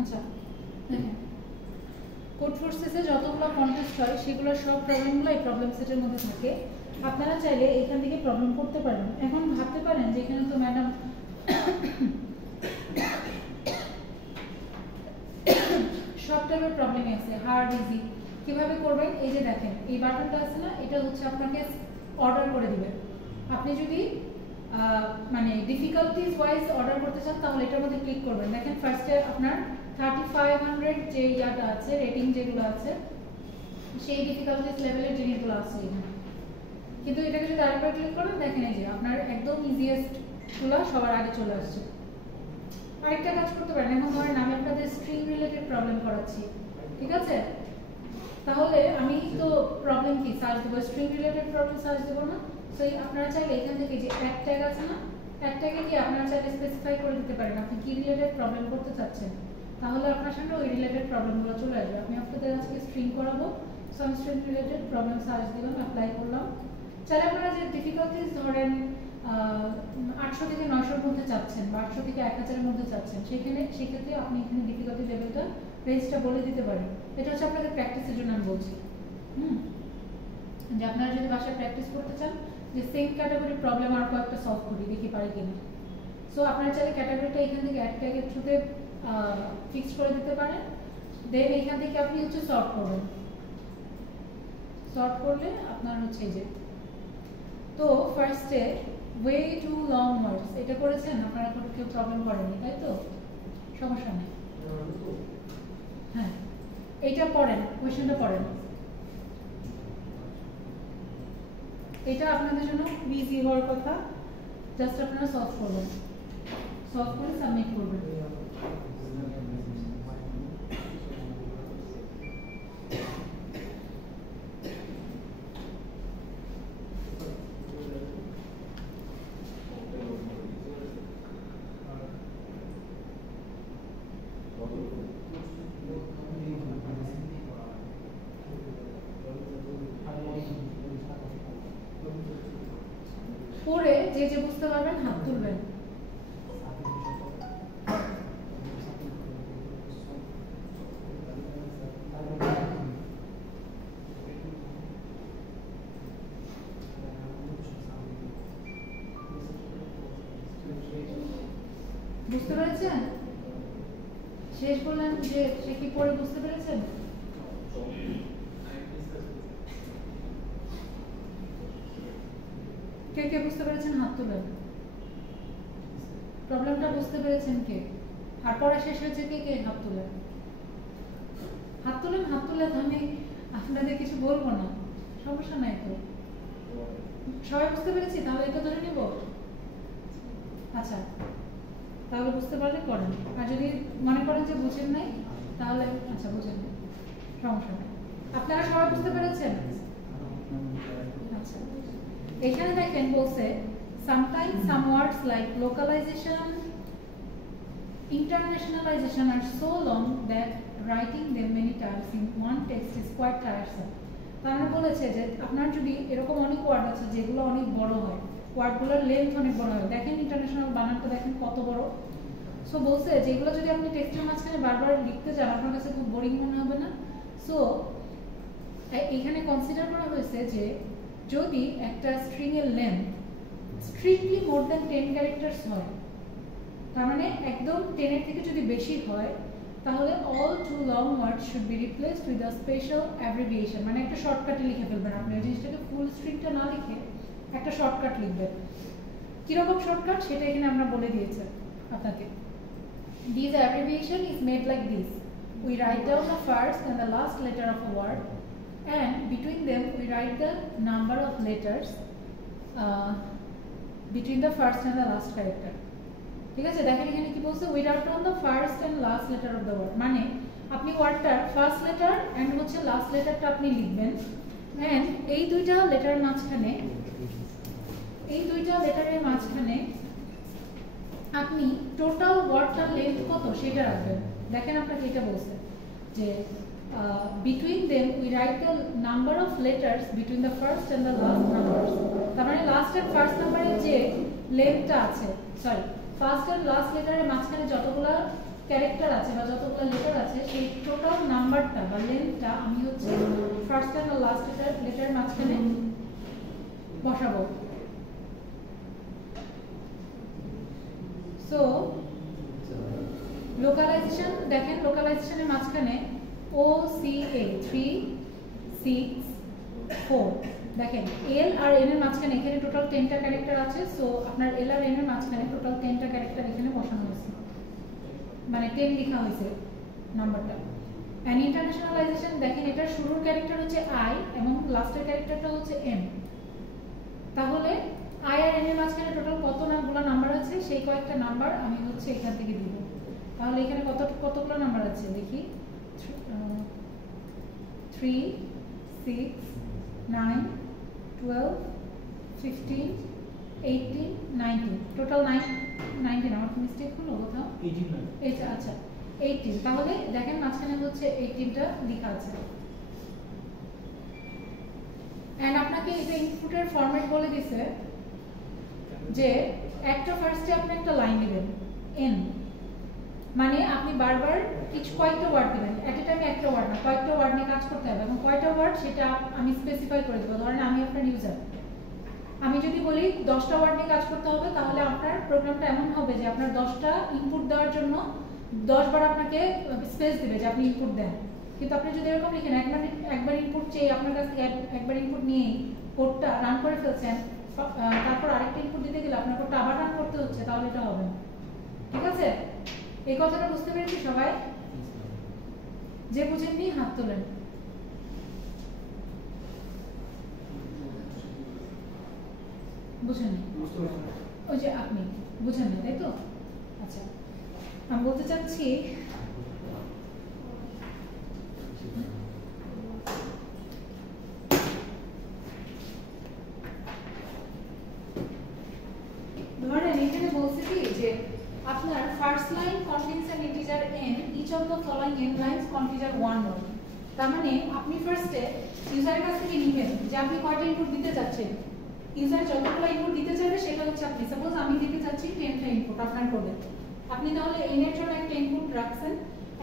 আচ্ছা দেখেন, কোড ফোর্সেসে যতগুলো কন্টেস্ট হয় সেগুলো সব প্রবলেমগুলো এই প্রবলেম সেটের মধ্যে থাকে। আপনারা চাইলে এখান থেকে প্রবলেম করতে পারেন। এখন ভাবতে পারেন যে এখানে তো ম্যাডাম সব টাইপের প্রবলেম আছে, হার্ড ইজি, কিভাবে করবেন? এই যে দেখেন এই বাটনটা আছে না, এটা হচ্ছে আপনাকে অর্ডার করে দিবেন। আপনি যদি মানে ডিফিকাল্টিজ ওয়াইজ অর্ডার করতে চান তাহলে এটার মধ্যে ক্লিক করবেন। দেখেন ফার্স্টে আপনার 3500 যে ইয়াটা আছে, রেটিং যেগুলো আছে সেই ডিফিকাল্টিজ লেভেলের জিনিসগুলো আছে এখানে। কিন্তু এটাকে যদি আরেকবার ক্লিক করেন দেখেন এই যে আপনার একদম ইজিয়েস্ট গুলো সবার আগে চলে আসছে। আরেকটা কাজ করতে পারেন, এখন ধরেন আমি আপনাদের স্ট্রিং রিলেটেড প্রবলেম করাচ্ছি, ঠিক আছে? তাহলে আমি তো প্রবলেম কি সার্চ দেবো, স্ট্রিং রিলেটেড প্রবলেম সার্চ দেবো না? সো আপনারা চাইলে এখান থেকে যে অ্যাড ট্যাগ আছে না, অ্যাড ট্যাগে কি আপনারা চাইলে স্পেসিফাই করে দিতে পারেন আপনি কি রিলেটেড প্রবলেম করতে চাচ্ছেন, তাহলে আপনার সামনে ওই রিলেটেড প্রবলেমগুলো চলে আসবে। আমি আপনাদের আজকে স্ট্রিং করাবো, সো আমি স্ট্রিং রিলেটেড প্রবলেম সার্চ দিলাম, অ্যাপ্লাই করলাম। চাইলে আপনারা যে ডিফিকাল্টিজ ধরেন 800 থেকে 900 এর মধ্যে চাচ্ছেন বা 800 থেকে 1000 এর মধ্যে চাচ্ছেন, সেক্ষেত্রে আপনি এখানে ডিফিকাল্টি লেভেলটা রেঞ্জটা বলে দিতে পারেন। এটা হচ্ছে আপনাদের প্র্যাকটিসের জন্য আমি বলছি। যে আপনারা যদি বাসায় প্র্যাকটিস করতে চান যে সেম ক্যাটাগরি প্রবলেম আর কয়েকটা সলভ করি দেখি পারি কিনা, সো আপনারা চাইলে ক্যাটাগরিটা এখান থেকে অ্যাড ট্যাগের থ্রুতে ফিক্স করে দিতে পারেন। দেন এখান থেকে আপনি হচ্ছে সর্ট করবেন, সর্ট করলে আপনার হচ্ছে এই যে, তো ফার্স্টে ওয়ে টু লং ওয়ার্ডস এটা করেছেন আপনারা, কেউ প্রবলেম করেনি তাই তো? সমস্যা নেই, হ্যাঁ এইটা পড়েন, কোয়েশ্চেনটা পড়েন। এটা আপনাদের জন্য ইজি হওয়ার কথা, জাস্ট আপনারা সলভ করবেন, সলভ করে সাবমিট করবেন। পরে যে যে বুঝতে পারবেন হাত তুলবেন। বুঝতে পেরেছেন? শেষ বললেন যে সে কি পড়ে বুঝতে পেরেছেন? কে কে বুঝতে পেরেছেন হাত তুলেন। প্রবলেমটা বুঝতে পেরেছেন কে? আর পড়া শেষ হয়েছে কে কে? হাত তুলেন, হাত তুলেন, হাত তুলে আমি আপনাদের কিছু বলবো না, সমস্যা নাই তো। সবাই বুঝতে পেরেছি, তাহলে এটা ধরে নিব। আচ্ছা তাহলে বুঝতে পারলে করেন, আর যদি মনে করেন যে বুঝেন নাই তাহলে আচ্ছা বুঝেন নাই, সমস্যা নেই। আপনারা সবাই বুঝতে পেরেছেন? আচ্ছা এখানে দেখেন বলছে sometimes some words like localization, internationalization are so long that writing them many times in one text is quite tiresome. তারা বলেছে যে আপনার যদি এরকম অনেক ওয়ার্ড আছে যেগুলো অনেক বড় হয়, ওয়ার্ডগুলোর লেন্থ অনেক বড় হয়, দেখেন ইন্টারন্যাশনাল বানানটা দেখেন কত বড়। সো বলছে যেগুলো যদি আপনি টেক্সটের মাঝখানে বারবার লিখতে যান আপনার কাছে খুব বোরিং মনে হবে না? সো এখানে কনসিডার করা হয়েছে যে যদি একটা স্ট্রিং এর length strictly more than 10 characters হয়, তার মানে একদম 10 এর থেকে যদি বেশি হয়, তাহলে all too long words should be replaced with a special abbreviation, মানে একটা শর্টকাটে লিখে ফেলবেন। আপনি এই জিনিসটাকে ফুল স্ট্রিংটা না লিখে একটা শর্টকাট লিখবেন। কিরকম শর্টকাট সেটা এখানে আমরা বলে দিয়েছি আপনাকে। This abbreviation is made like this: we write down the first and the last letter of a word, and between them we write the number of letters between the first and the last character. ঠিক আছে, দেখেন এখানে কি বলছে, we write down the first and last letter of the word, মানে আপনি ওয়ার্ডটার first letter and হচ্ছে last লেটারটা আপনি লিখবেন, এন্ড এই দুইটা লেটারের মাঝখানে আপনি টোটাল ওয়ার্ডটার লেন্থ কত সেটা রাখবেন। দেখেন আপনাকে এটা বলছে যে between them we write the number of letters between the first and the last numbers, তার মানে লাস্ট এন্ড ফার্স্ট নাম্বারের যে লেন্থটা আছে, সরি ফার্স্ট এন্ড লাস্ট লেটারের মাঝখানে যতগুলো ক্যারেক্টার আছে বা যতগুলো লেটার আছে সেই টোটাল নাম্বারটা বা লেন্থটা আমি হচ্ছে ফার্স্ট আর লাস্ট লেটারের মাঝখানে বসাবো। সো লোকালাইজেশন দেখেন, লোকালাইজেশনের মাঝখানে OCA 3 6 4 দেখেন এল আর এন এর মাঝখানে এখানে টোটাল 10টা ক্যারেক্টার আছে। সো আপনার এল আর এন এর মাঝখানে টোটাল 10টা ক্যারেক্টার এখানে বসানো হয়েছে, মানে 10 লেখা হয়েছে নাম্বারটা। এন্ড ইন্টারন্যাশনালাইজেশন দেখেন এটার শুরুর ক্যারেক্টার হচ্ছে আই এবং লাস্টের ক্যারেক্টারটা হচ্ছে এন। তাহলে আই আর এন এর মাঝখানে টোটাল কতগুলো নাম্বার আছে সেই কয়েকটা নাম্বার আমি হচ্ছে এখান থেকে দিব। তাহলে এখানে কতগুলো নাম্বার আছে দেখি, 3 6 9 12 15 18 19 টোটাল 19। আমার মিস্টেক হলো কোথাও? 18। আচ্ছা 18। তাহলে দেখেন মাঝখানে হচ্ছে 18টা লেখা আছে। এন্ড আপনাকে এটা ইনপুটের ফরম্যাট বলে দিছে যে একটা ফার্স্টে আপনি একটা লাইন দিবেন এন, মানে আপনি বারবার কয়েকটা ওয়ার্ড দিবেন, এট এ টাইমে একটা ওয়ার্ড না, কয়েকটা ওয়ার্ড নিয়ে কাজ করতে হবে এবং কয়টা ওয়ার্ড সেটা আমি স্পেসিফাই করে দেবো। ধরেন আমি আপনার ইউজার, আমি যদি বলি 10টা ওয়ার্ড নিয়ে কাজ করতে হবে, তাহলে আপনার প্রোগ্রামটা এমন হবে যে আপনার 10টা ইনপুট দেওয়ার জন্য 10 বার আপনাকে স্পেস দিবে যে আপনি ইনপুট দেন। কিন্তু আপনি যদি এরকম লিখেন একবার ইনপুট চেয়ে আপনার কাছ থেকে একবার ইনপুট নিয়ে কোডটা রান করে ফেলছেন, তারপর আরেকটা ইনপুট দিতে গেলে আপনার কোডটা আবার রান করতে হচ্ছে, তাহলে এটা হবে না। ঠিক আছে, এই কথাটা বুঝতে পেরেছি সবাই? যে বুঝেননি হাত তোলেন। বুঝেননি? ওই যে আপনি বুঝেননি তাই তো? আচ্ছা, আমি বলতে চাচ্ছি ধরেন এখানে বলছে কি যে আপনার first line contains an integer n, each of the following n lines contains one word। তার মানে আপনি ফার্স্টে ইউজারের কাছ থেকে নিবেন যে আপনি কয়টা ইনপুট দিতে যাচ্ছেন, ইউজার যতগুলো ইনপুট দিতে চাইবে সেটা হচ্ছে আপনি। সাপোজ আমি দিতে চাচ্ছি 10টা ইনপুট আপনার কোডে, আপনি তাহলে n এর জন্য একটা ইনপুট রাখছেন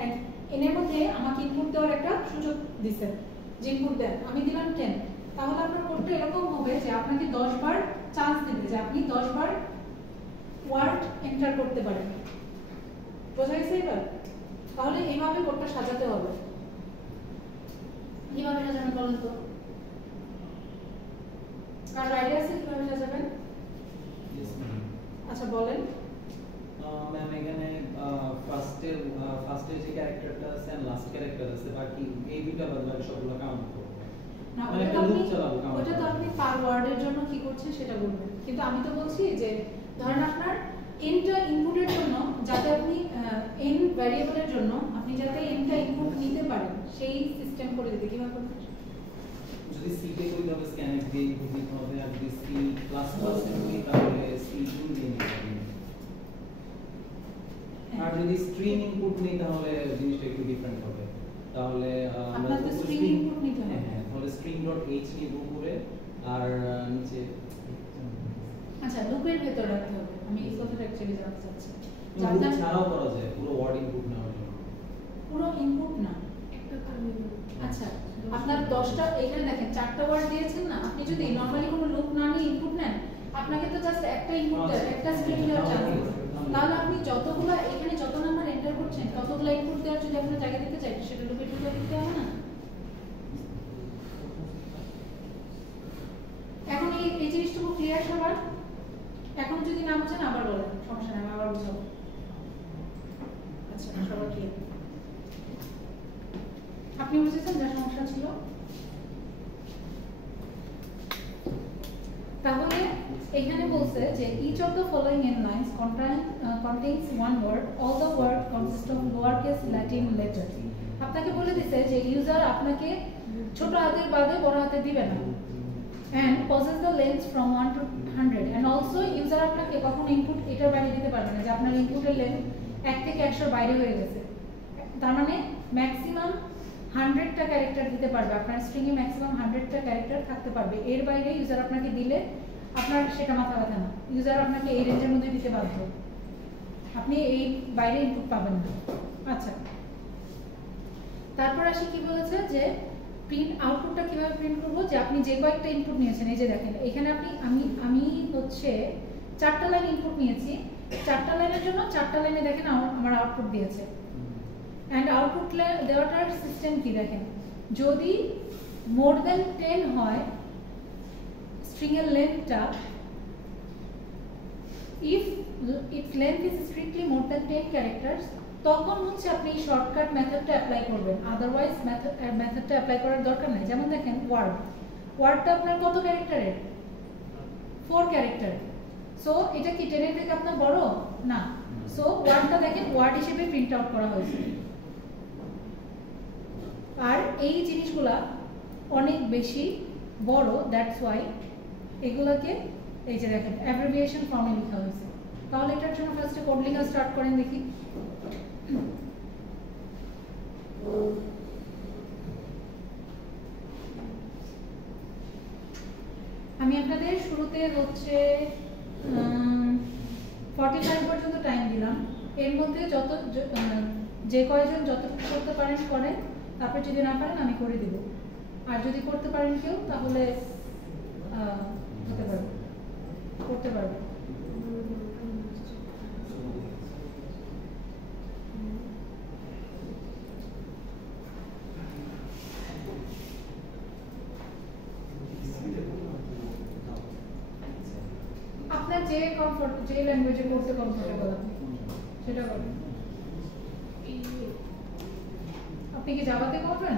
এন্ড n এর মধ্যে আমাকে ইনপুট দেওয়ার একটা সুযোগ দিবেন যে ইনপুট দেন, আমি দিলাম 10। তাহলে আপনার কোডটা এরকম হবে যে আপনাকে 10 বার চান্স দিবে যে আপনি 10 বার ওয়ার্ড এন্টার করতে পারেন। বোঝা গেছে এবার? তাহলে এইভাবে কোডটা সাজাতে হবে। কিভাবে সাজাবেন বলেন তো? কার আইডিয়া আছে কিভাবে সাজাবেন? আচ্ছা বলেন। ম্যাম এখানে ফার্স্টে যে ক্যারেক্টারটা আছে আর লাস্ট ক্যারেক্টার আছে, বাকি এই দুটো বাদ সবগুলো কাউন্ট করব না, ওটা তো আপনি পার ওয়ার্ডের জন্য কি করছেন সেটা বলবেন। কিন্তু আমি তো বলছি যে ধরেন আপনার এনটা ইনপুটের জন্য, যাতে আপনি এন ভ্যারিয়েবলের জন্য আপনি যাতে এনটা ইনপুট নিতে পারেন সেই সিস্টেম করে দিতে কিভাবে করবেন? যদি সি তে করি তবে স্ক্যানএফ দিয়ে ইনপুট দিতে হবে, আর যদি সি প্লাস প্লাস এ করি তাহলে সি টু দিয়ে নিতে হবে। আর যদি স্ট্রিং ইনপুট নিই তাহলে জিনিসটা একটু ডিফারেন্ট হবে। তাহলে আমরা তো স্ট্রিং ইনপুট নিতে হবে। হ্যাঁ, তাহলে string.h নিব উপরে আর নিচে। আচ্ছা, লুপের ভেতর রাখতে হবে। আমি এই কথাটা অ্যাকচুয়ালি জানতে চাচ্ছি। লুপ ছাড়াও করা যায়, পুরো ওয়ার্ড ইনপুট নেওয়ার জন্য। পুরো ইনপুট না, আচ্ছা আপনার 10টা এখানে দেখেন 4টা ওয়ার্ড দিয়েছেন না, আপনি যদি নরমালি কোনো লুপ না নিয়ে ইনপুট নেন, আপনাকে তো জাস্ট একটা ইনপুট দেয়, একটা স্ট্রিং দেওয়ার চান্স আছে। তাহলে আপনি যতগুলো এখানে যত নাম্বার এন্টার করছেন ততগুলো ইনপুট দেওয়ার যদি আপনি জায়গা দিতে চাই সেটা লুপের ভিতরে দিতে হবে না? এখন এই জিনিসটুকু ক্লিয়ার সবার? এখন যদি না বুঝেন আবার বলেন, সমস্যা নেই, আমি আবার বুঝাবো। আচ্ছা সবার ক্লিয়ার? আপনি বুঝেছেন যা সমস্যা ছিল? তাহলে এখানে বলছে যে each of the following n lines contains one word, all the word consist of lowercase Latin letter। আপনাকে বলে দিছে যে ইউজার আপনাকে ছোট হাতের বাদে বড় হাতে দিবে না, and possess the length from 1 to 100, and also user আপনাকে কখনো ইনপুট এটার বাইরে দিতে পারবে না যে আপনার ইনপুটের লেন্থ 1 থেকে 100 এর বাইরে হয়ে গেছে। তার মানে ম্যাক্সিমাম 100টা ক্যারেক্টার দিতে পারবে, আপনার স্ট্রিং এ ম্যাক্সিমাম 100টা ক্যারেক্টার থাকতে পারবে। এর বাইরে ইউজার আপনাকে দিলে আপনার সেটা মাথা ব্যথা না, ইউজার আপনাকে এই রেঞ্জের মধ্যে দিতে বাধ্য। আপনি এই বাইরে ইনপুট পাবেন না। আচ্ছা, তারপর আসি কি বলেছে যে প্রিন্ট আউটপুটটা কিভাবে প্রিন্ট করবো, যে আপনি যে কয়েকটা ইনপুট নিয়েছেন, এই যে দেখেন এখানে আপনি আমি হচ্ছে 4টা লাইন ইনপুট নিয়েছি, 4টা লাইনের জন্য 4টা লাইনে দেখেন আমার আউটপুট দিয়েছে। এন্ড আউটপুট দেওয়াটার সিস্টেম কি দেখেন, যদি মোর দ্যান 10 হয় স্ট্রিং এর লেন্থটা, if its length is strictly more than 10 characters, তখন হচ্ছে আপনি শর্টকাট মেথডটা অ্যাপ্লাই করবেন, আদারওয়াইজ মেথডটা অ্যাপ্লাই করার দরকার নাই। যেমন দেখেন ওয়ার্ডটা আপনার কত ক্যারেক্টারের, 4 ক্যারেক্টার। সো এটা কি 10 এর থেকে আপনার বড় না, সো ওয়ার্ডটা দেখেন ওয়ার্ড হিসেবে প্রিন্ট আউট করা হয়েছে। আর এই জিনিসগুলা অনেক বেশি বড়, দ্যাটস ওয়াই এগুলাকে এই যে দেখেন অ্যাব্রিভিয়েশন ফর্মে লেখা হয়েছে। তাহলে এটার জন্য ফার্স্টে কোড লেখা স্টার্ট করেন দেখি। আমি আপনাদের শুরুতে হচ্ছে 45 পর্যন্ত টাইম দিলাম, এর মধ্যে যে কয়জন যতটুকু করতে পারেন করেন, তারপর যদি না পারেন আমি করে দিব, আর যদি করতে পারেন কেউ তাহলে হতে পারবে, করতে পারবে। আপনার যে ল্যাঙ্গুয়েজে করতে কমফোর্টেবল আপনি সেটা করবেন। আপনি কি জাভাতে করবেন?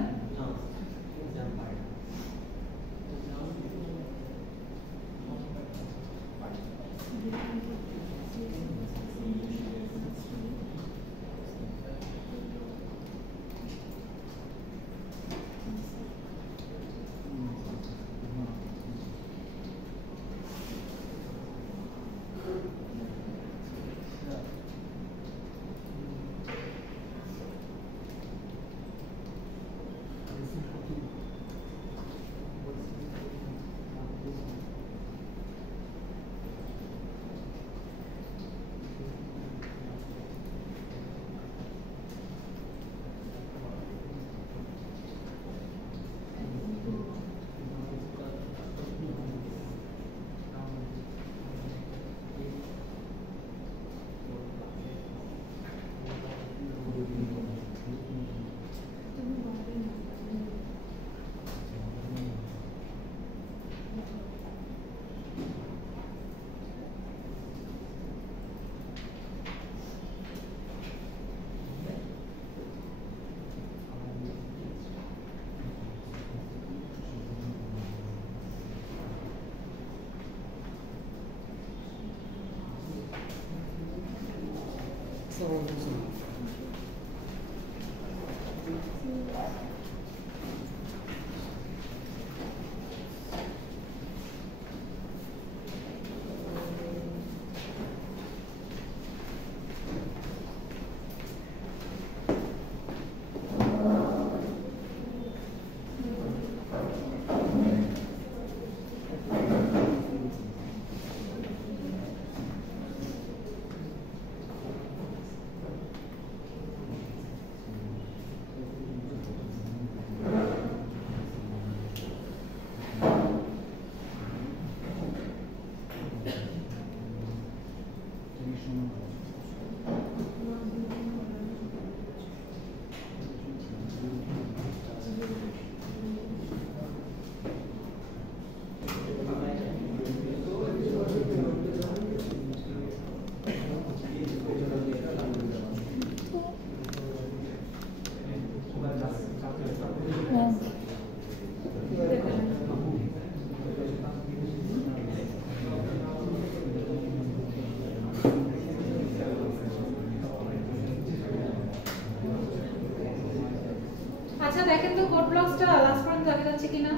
আচ্ছা দেখেন তো কোড ব্লকসটা লাস্ট পর্যন্ত দেখা যাচ্ছে কিনা।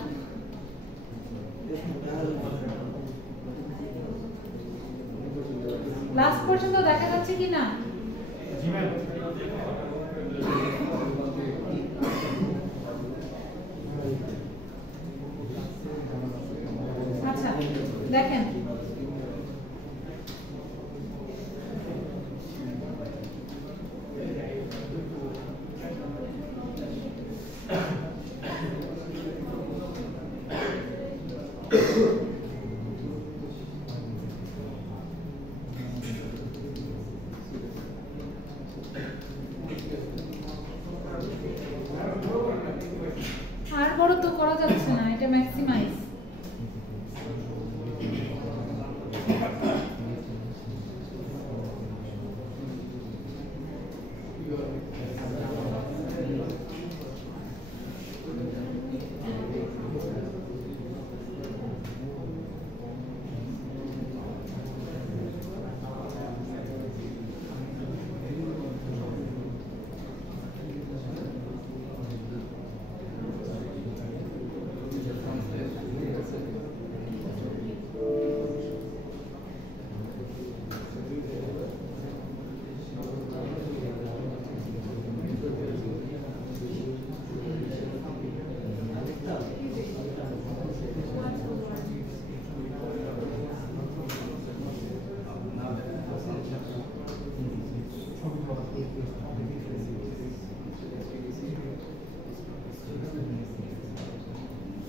লাস্ট পর্যন্ত দেখা যাচ্ছে কিনা? জি ম্যাম। আচ্ছা দেখেন তো করা যাচ্ছে না, এটা ম্যাক্সিমাইজ।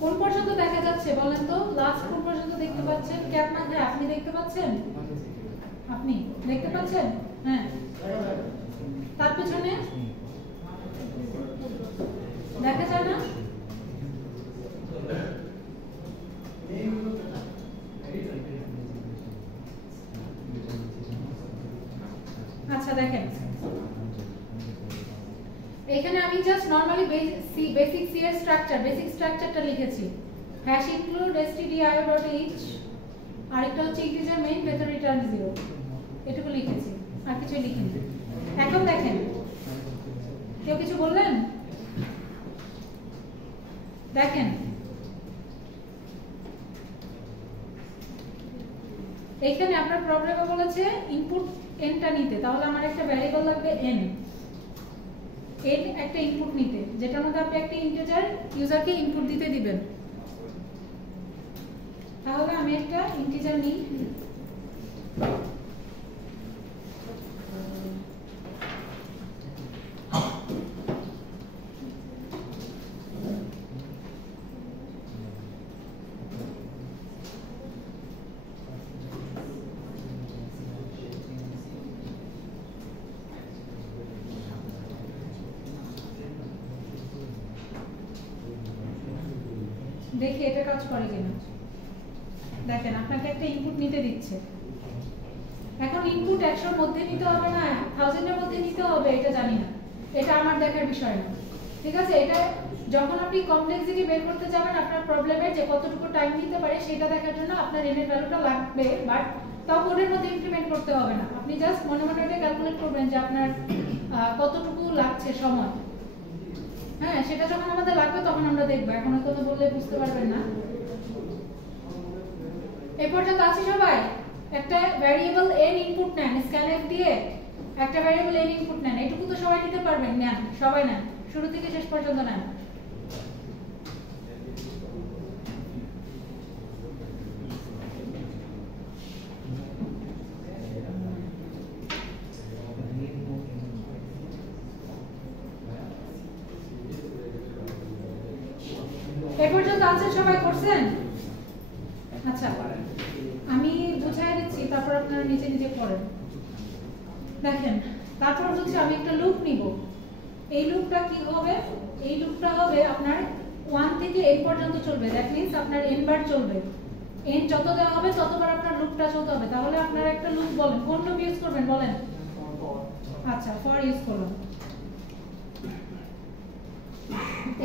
কোন পর্যন্ত দেখা যাচ্ছে বলেন তো? লাস্ট কোন পর্যন্ত দেখতে পাচ্ছেন? ক্যাপ মাথায় আপনি দেখতে পাচ্ছেন? আপনি দেখতে পাচ্ছেন? হ্যাঁ, তার পিছনে দেখা যায় না? আচ্ছা দেখেন, এখানে আমি জাস্ট নরমালি বেসিক সি এর স্ট্রাকচারটা লিখেছি। হ্যাশ ইনক্লুড stdio.h, আরেকটা হচ্ছে ইন্টিজার মেইন মেথড রিটার্ন 0, এটুকু লিখেছি, আর কিছু লিখিনি। এখন দেখেন, কেউ কিছু বললেন? দেখেন এইখানে আপনার প্রবলেমে বলেছে ইনপুট এনটা নিতে, তাহলে আমার একটা ভ্যারিয়েবল লাগবে এন একটা ইনপুট নিতে, যেটার মধ্যে আপনি একটা ইন্টিজার ইউজারকে ইনপুট দিতে দিবেন। তাহলে আমি একটা ইন্টিজার নিই, দেখি এটা কাজ করে কিনা। দেখেন আপনাকে একটা ইনপুট নিতে দিচ্ছে, এখন ইনপুট 100 এর মধ্যে নিতে হবে না 1000 এর মধ্যে নিতে হবে এটা জানি না, এটা আমার দেখার বিষয় না, ঠিক আছে? এটা যখন আপনি কমপ্লেক্সিটি বের করতে যাবেন আপনার প্রবলেমের যে কতটুকু টাইম নিতে পারে সেটা দেখার জন্য আপনার এন এর ভ্যালুটা লাগবে, বাট তাও কোডের মধ্যে ইমপ্লিমেন্ট করতে হবে না, আপনি জাস্ট মনে মনে এটা ক্যালকুলেট করবেন যে আপনার কতটুকু লাগছে সময়। হ্যাঁ, সেটা যখন আমাদের লাগবে তখন আমরা দেখব, এখন কথা বললে বুঝতে পারবেন না। এই পর্যন্ত আছে সবাই? একটা ভ্যারিয়েবল n ইনপুট নেন, স্ক্যানফ দিয়ে একটা ভ্যারিয়েবল n ইনপুট নেন, এটুকু তো সবাই নিতে পারবেন, নেন সবাই নেন, শুরু থেকে শেষ পর্যন্ত নেন। এই পর্যন্ত আছে সবাই? করছেন? আচ্ছা, আমি বুঝাই দিচ্ছি, তারপর আপনারা নিচে নিজে করেন। দেখেন, তারপর হচ্ছে আমি একটা লুপ নিব, এই লুপটা কি হবে? এই লুপটা হবে আপনার 1 থেকে n পর্যন্ত চলবে, দ্যাট মিন্স আপনার n বার চলবে, n যত দেওয়া হবে ততবার আপনার লুপটা চলতে হবে। তাহলে আপনারা একটা লুপ বলেন, কোন লুপ ইউজ করবেন বলেন? আচ্ছা, ফর ইউজ করলাম।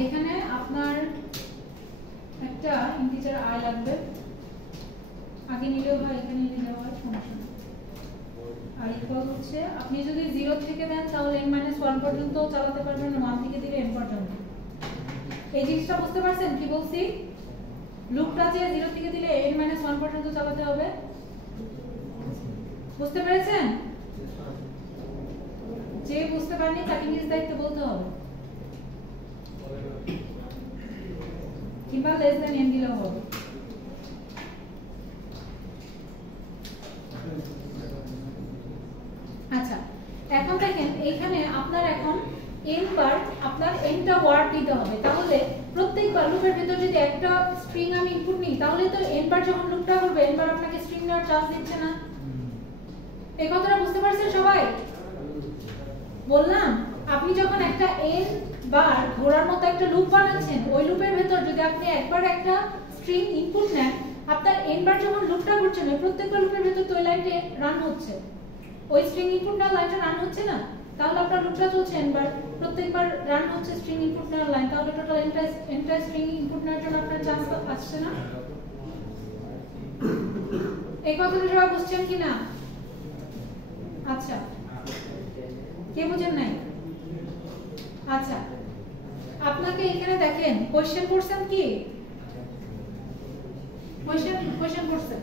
এখানে আপনার একটা ইন্টিজার i লাগবে, আগে নিলেও হয় এখানে নিলেও হয়, সমস্যা নেই। আর ইকুয়াল হচ্ছে আপনি যদি 0 থেকে দেন তাহলে n-1 পর্যন্ত চালাতে পারবেন, 1 থেকে দিলে n পর্যন্ত। এই জিনিসটা বুঝতে পারছেন কি বলছি? লুপটা যে 0 থেকে দিলে n-1 পর্যন্ত চালাতে হবে, বুঝতে পেরেছেন? যে বুঝতে পারেনি তাকে নিজ দায়িত্বে বলতে হবে, কিংবা লেস দেন n দিলেও হবে। আচ্ছা, এখন দেখেন এইখানে আপনার এখন n বার আপনার nটা ওয়ার্ড দিতে হবে, তাহলে প্রত্যেকবার লুপের ভিতর যদি একটা স্ট্রিং আমি ইনপুট নিই তাহলে তো n বার যখন লুপটা করবে n বার আপনাকে স্ট্রিং নেওয়ার চান্স দিচ্ছে না। এই কথাটা বুঝতে পারছেন সবাই? বললাম আপনি যখন একটা n বার ঘোরার মতো একটা লুপ বানাচ্ছেন, ওই লুপের ভেতর যদি আপনি একবার একটা স্ট্রিং ইনপুট নেন, আপনার n বার যখন লুপটা ঘুরছে না, প্রত্যেকটা লুপের ভেতর তো ওই লাইনটা রান হচ্ছে, ওই স্ট্রিং ইনপুট না লাইনটা রান হচ্ছে না, তাহলে আপনার লুপটা চলছে n বার, প্রত্যেকবার রান হচ্ছে স্ট্রিং ইনপুট নেওয়ার লাইন, তাহলে টোটাল এন্টার স্ট্রিং ইনপুট নেওয়ার জন্য আপনার চান্স আসছে না। এই কথাটা সবাই বুঝছেন কি না? আচ্ছা, কে বুঝেন নাই? আচ্ছা, আপনাকে এখানে দেখেন কোশ্চেন করছেন কি, কোশ্চেন করছেন।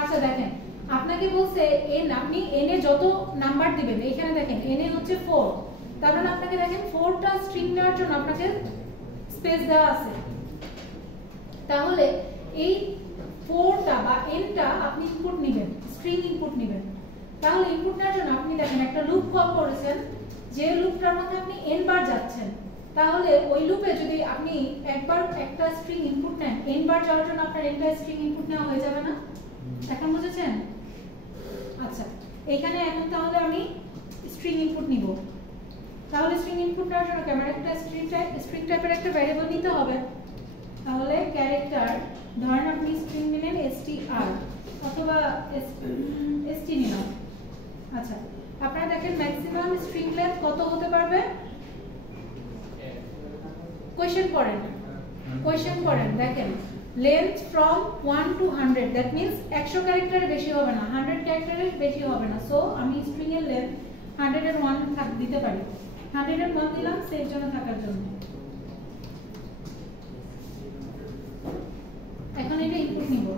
আচ্ছা দেখেন, আপনাকে বলছে n, আপনি n এ যত নাম্বার দিবেন, এখানে দেখেন n এ হচ্ছে 4, তার মানে আপনাকে দেখেন 4টা স্ট্রিং নেওয়ার জন্য আপনাকে স্পেস দেওয়া আছে। তাহলে এই 4টা বা nটা আপনি ইনপুট নেবেন, স্ট্রিং ইনপুট নেবেন। তাহলে ইনপুট নেওয়ার জন্য আপনি দেখেন একটা লুপ কল করেছেন, যে লুপটার মধ্যে আপনি n বার যাচ্ছেন, তাহলে ওই লুপে যদি আপনি একবার একটা স্ট্রিং ইনপুট নেন, n বার যাওয়ার জন্য আপনার nটা স্ট্রিং ইনপুট নেওয়া হয়ে যাবে না? এখন বুঝেছেন? আচ্ছা, এখানে এখন তাহলে আমি স্ট্রিং ইনপুট নিব। তাহলে স্ট্রিং ইনপুট নেওয়ার জন্য আমার একটা স্ট্রিং টাইপের একটা ভ্যারিয়েবল নিতে হবে। তাহলে ক্যারেক্টার, ধরেন আপনি স্ট্রিং নিলেন str অথবা st নিলাম। আচ্ছা, আপনারা দেখেন ম্যাক্সিমাম স্ট্রিং লেন্থ কত হতে পারবে? কোয়েশ্চেন করেন দেখেন, length from 1 to 100, that means 100 ক্যারেক্টারের বেশি হবে না, 100 ক্যারেক্টারের বেশি হবে না। সো আমি স্ট্রিং এর লেন্থ 101 দিতে পারি, 101 দিলাম সেভ জন্য থাকার জন্য। এখন এটা ইনপুট নিব।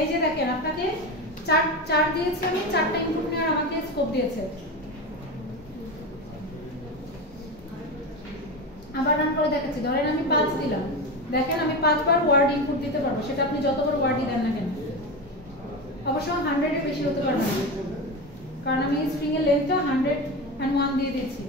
এই যে দেখেন, আপনাকে 4 দিয়েছি আমি, 4টা ইনপুট নেওয়ার আমাকে স্কোপ দিয়েছে। আবার রান করে দেখাচ্ছি, ধরেন আমি 5 দিলাম, দেখেন আমি 5 বার ওয়ার্ড ইনপুট দিতে পারবো, সেটা আপনি যতবার ওয়ার্ডই দেন না কেন। অবশ্য 100 এর বেশি হতে পারবে না, কারণ আমি স্ট্রিং এর লেন্থটা 101 দিয়ে দিয়েছি।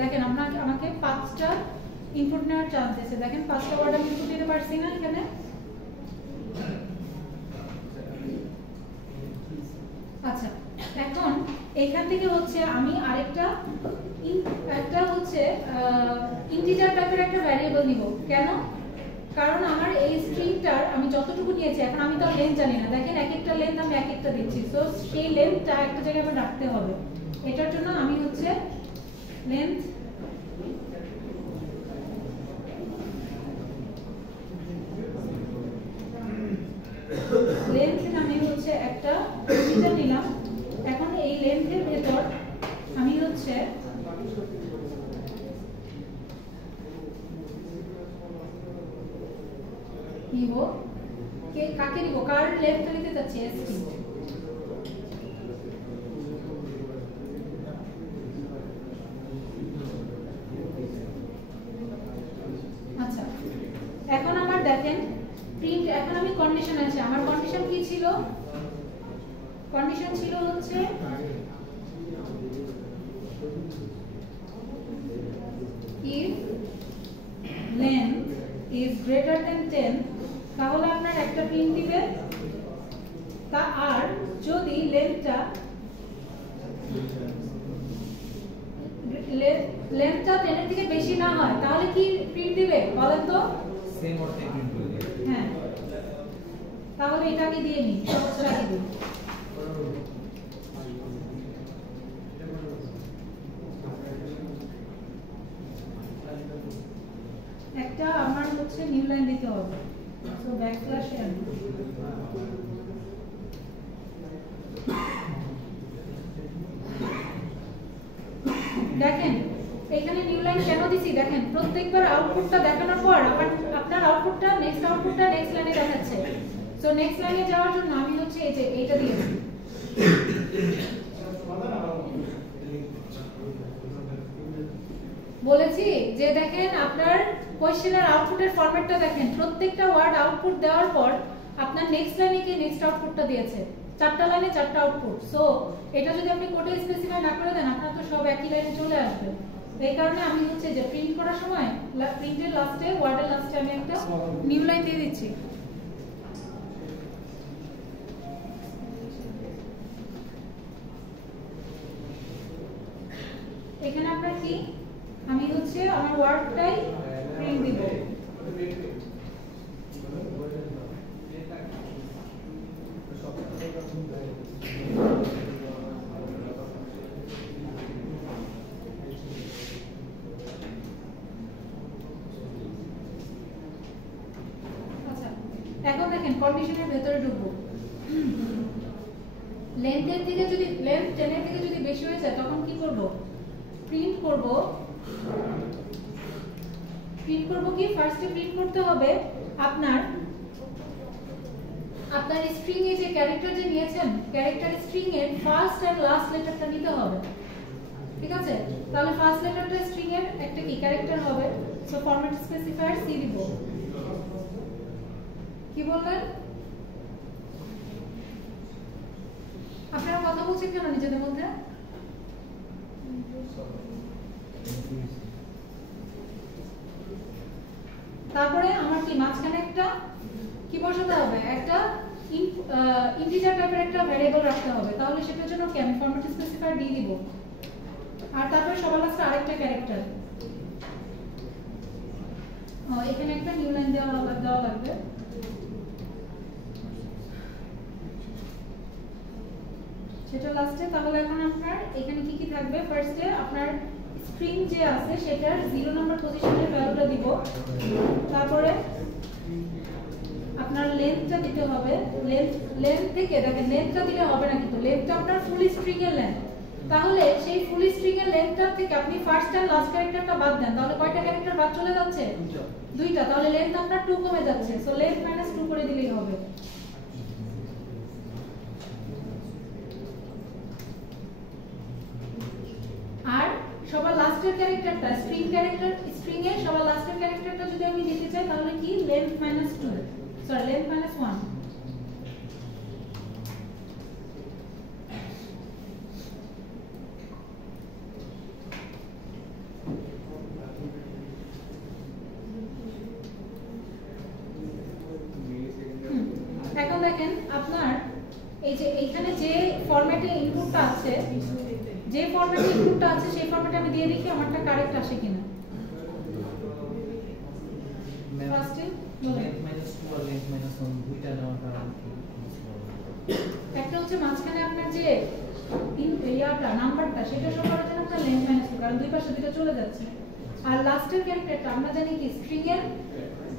দেখেন আমাকে 5টা ইনপুট নেওয়ার চান্স দিয়েছে, দেখেন 5টা ওয়ার্ড আমি ইনপুট দিতে পারছি না এখানে। আচ্ছা, এখন এখান থেকে হচ্ছে আমি আরেকটা হচ্ছে ইন্টিজার টাইপের একটা ভ্যারিয়েবল নিব। কেন? কারণ আমার এই স্ট্রিংটার আমি যতটুকু নিয়েছি, এখন আমি তো লেন্থ জানি না, দেখেন এক একটা লেন্থ আমি এক একটা দিচ্ছি, সো সেই লেন্থটা একটা জায়গায় আমার রাখতে হবে। এটার জন্য আমি হচ্ছে লেন্থ আমি হচ্ছে একটা ইন্টিজার নিলাম। এখন এই লেন্থের ভেতর আমি হচ্ছে নিব, কাকে নিব, কার লেন্থ নিতে যাচ্ছি, st। আচ্ছা, এখন আমার দেখেন প্রিন্ট, এখন আমি কন্ডিশন আছে, আমার কন্ডিশন কি ছিল? কন্ডিশন ছিল হচ্ছে if length is greater than 10, তাহলে আপনার একটা প্রিন্ট দিবে, তা আর যদি লেন্থটা 10 এর থেকে বেশি না হয়, তাহলে কি প্রিন্ট দিবে বলেন তো? সেম অর্থে প্রিন্ট করবে। হ্যাঁ, তাহলে এটাকে দিয়ে নিই, সহজটাকে দিই। হচ্ছে নিউ লাইন দিতে হবে। সো ব্যাকস্ল্যাশ n দেখেন এখানে নিউ লাইন কেন দিছি দেখেন প্রত্যেকবার আউটপুটটা দেখানোর পর আপনার আউটপুটটা নেক্সট লাইনে দেখাচ্ছে। সো নেক্সট লাইনে যাওয়ার জন্য আমি হচ্ছে এই যে এইটা দিয়েছি। বলেছি যে দেখেন আপনার কোশ্চেনের আউটপুটের ফরম্যাটটা দেখেন প্রত্যেকটা ওয়ার্ড আউটপুট দেওয়ার পর আপনার নেক্সট লাইনে কি নেক্সট আউটপুটটা দিয়েছে, চারটা লাইনে চারটা আউটপুট। সো এটা যদি আপনি কোডে স্পেসিফাই না করে দেন আপনার তো সব একই লাইনে চলে আসবে। এই কারণে আমি হচ্ছে যে প্রিন্ট করার সময় প্রিন্টের লাস্টে ওয়ার্ডের লাস্টে আমি একটা নিউ লাইন দিয়ে দিচ্ছি। এখানে আপনার কি আমি হচ্ছে আমার ওয়ার্ডটাই প্রিন্ট দিব। আচ্ছা এখন দেখেন কন্ডিশনের ভেতরে ঢুকবো। লেন্থের দিকে যদি লেন্থ 10 এর থেকে যদি বেশি হয়ে যায় তখন কি করব, প্রিন্ট করব কি ফার্স্টে প্রিন্ট করতে হবে আপনার স্ট্রিং এ যে ক্যারেক্টার যে নিয়েছেন ক্যারেক্টার স্ট্রিং এর ফার্স্ট এন্ড লাস্ট লেটারটা নিতে হবে। ঠিক আছে, তাহলে ফার্স্ট লেটারটা স্ট্রিং এর একটা কি ক্যারেক্টার হবে। সো ফরম্যাট স্পেসিফায়ার সি দিব। কি বললেন আপনারা কথা বলছেন কেন নিজেদের মধ্যে? তারপরে আমার কি মাঝখানে একটা কি বসাতে হবে, একটা ইন্টিজার টাইপের একটা ভ্যারিয়েবল রাখতে হবে। তাহলে সেটার জন্য কি আমি ফরম্যাট স্পেসিফায়ার দিয়ে দিব। আর তারপরে সবার লাস্টে আরেকটা ক্যারেক্টার, এখানে একটা নিউ লাইন দেওয়া লাগবে। সেটা লাস্টে। তাহলে এখন আপনার এখানে কি কি থাকবে, ফার্স্টে আপনার স্ট্রিং যে আছে সেটার 0 নম্বর পজিশনের ভ্যালুটা দিব। তারপরে আপনার লেন্থটা দিতে হবে। লেন্থ থেকে দেখেন লেন্থটা দিলে হবে না, কিন্তু লেন্থটা আপনার ফুল স্ট্রিং এর লেন্থ। তাহলে সেই ফুল স্ট্রিং এর লেন্থটা থেকে আপনি ফার্স্ট এন্ড লাস্ট ক্যারেক্টারটা বাদ দেন, তাহলে কয়টা ক্যারেক্টার বাদ চলে যাচ্ছে? দুইটা। তাহলে লেন্থ আপনার 2 কমে যাচ্ছে। সো লেন্থ -2 করে দিলেই হবে। আর সবার লাস্টের ক্যারেক্টারটা স্ট্রিং এর সবার লাস্টের ক্যারেক্টারটা যদি আমি দিতে চাই তাহলে কি লেন্থ -2 সরি লেন্থ -1। এখন দেখেন আপনার এই যে এইখানে যে ফরম্যাটে ইনপুটটা আছে সেই ফরম্যাটে আমি দিয়ে দেখি আমারটা কারেক্ট আসে কিনা। ফার্স্টে -2 আর -1 দুইটা নেওয়াটা একটা হচ্ছে মাঝখানে আপনার যে নাম্বারটা সেটা শো করার জন্য আপনার লেন্থ -2, কারণ দুই পাশে দুটো চলে যাচ্ছে। আর লাস্টের ক্যারেক্টারটা আমরা জানি কি স্ট্রিং এর